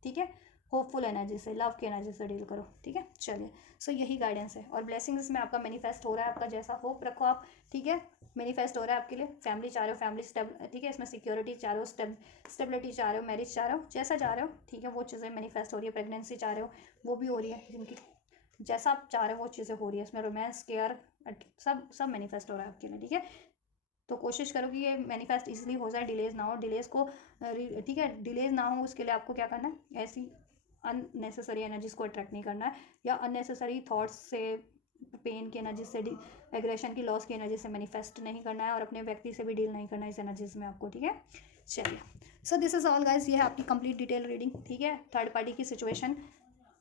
ठीक है, होपफुल एनर्जी से, लव की एनर्जी से डील करो, ठीक है। चलिए, सो यही गाइडेंस है, और ब्लेसिंग्स में आपका मैनिफेस्ट हो रहा है, आपका जैसा होप रखो आप, ठीक है। मैनिफेस्ट हो रहा है आपके लिए, फैमिली चाह रहे हो, फैमिली ठीक है, इसमें सिक्योरिटी चाह रहे हो, स्टेबिलिटी चाह रहे हो, मैरिज चाह रहे हो, जैसा चाह रहे हो, ठीक है, वो चीज़ें मैनिफेस्ट हो रही है। प्रेगनेंसी चाह रहे हो, वो भी हो रही है, जिनकी जैसा आप चाह रहे हो वो चीज़ें हो रही है। इसमें रोमांस, केयर, सब सब मैनिफेस्ट हो रहा है आपके लिए, ठीक है। तो कोशिश करो कि ये मैनिफेस्ट इजीली हो जाए, डिलेज ना हो, डिलेज को, ठीक है, डिलेज ना हो, उसके लिए आपको क्या करना है, ऐसी अननेसेसरी एनर्जीज को अट्रैक्ट नहीं करना है, या अननेसेसरी थॉट्स से, पेन की एनर्जी से, एग्रेशन की, लॉस की एनर्जी से मैनिफेस्ट नहीं करना है, और अपने व्यक्ति से भी डील नहीं करना है इस एनर्जीज में आपको, ठीक है। चलिए, so this is all guys, ये है आपकी कंप्लीट डिटेल रीडिंग, ठीक है। थर्ड पार्टी की सिचुएशन,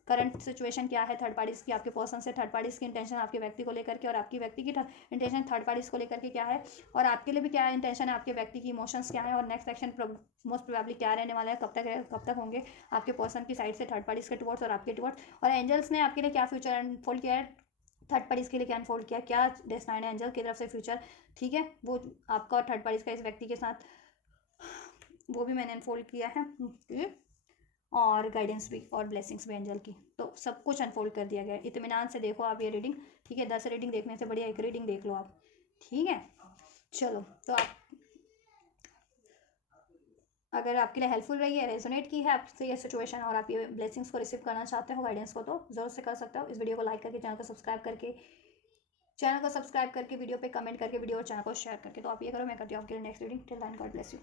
करंट सिचुएशन क्या है थर्ड पार्टीज की, आपके पर्सन से थर्ड पार्टीज की इंटेंशन आपके व्यक्ति को लेकर के, और आपकी व्यक्ति की इंटेंशन थर्ड पार्टीज को लेकर के क्या है, और आपके लिए भी क्या इंटेंशन है, आपके व्यक्ति की इमोशंस क्या है, और नेक्स्ट एक्शन मोस्ट प्रोबेबली क्या रहने वाला है, कब तक होंगे आपके पर्सन की साइड से थर्ड पार्टीज के टुवर्ड्स और आपके टुवर्ड्स, और एंजल्स ने आपके लिए क्या फ्यूचर अनफोल्ड किया है, थर्ड पार्टीज के लिए क्या अनफोल्ड किया, क्या डेस्टाइन है एंजल की तरफ से फ्यूचर, ठीक है, वो आपका और थर्ड पार्टीज का इस व्यक्ति के साथ, वो भी मैंने अनफोल्ड किया है, और गाइडेंस भी और ब्लेसिंग्स भी एंजल की, तो सब कुछ अनफोल्ड कर दिया गया है। इत्मीनान से देखो आप ये रीडिंग, ठीक है। 10 रीडिंग देखने से बढ़िया एक रीडिंग देख लो आप, ठीक है। चलो, तो आप, अगर आपके लिए हेल्पफुल रही है, रेजोनेट की है आपसे ये सिचुएशन, और आप ये ब्लेसिंग्स को रिसीव करना चाहते हो, गाइडेंस को, तो जरूर से कर सकते हो। इस वीडियो को लाइक करके, चैनल को सब्सक्राइब करके, वीडियो पे कमेंट करके, वीडियो और चैनल को शेयर करके, तो आप ये करो, मैं करती हूँ आपके लिए next reading. Till then, God bless you.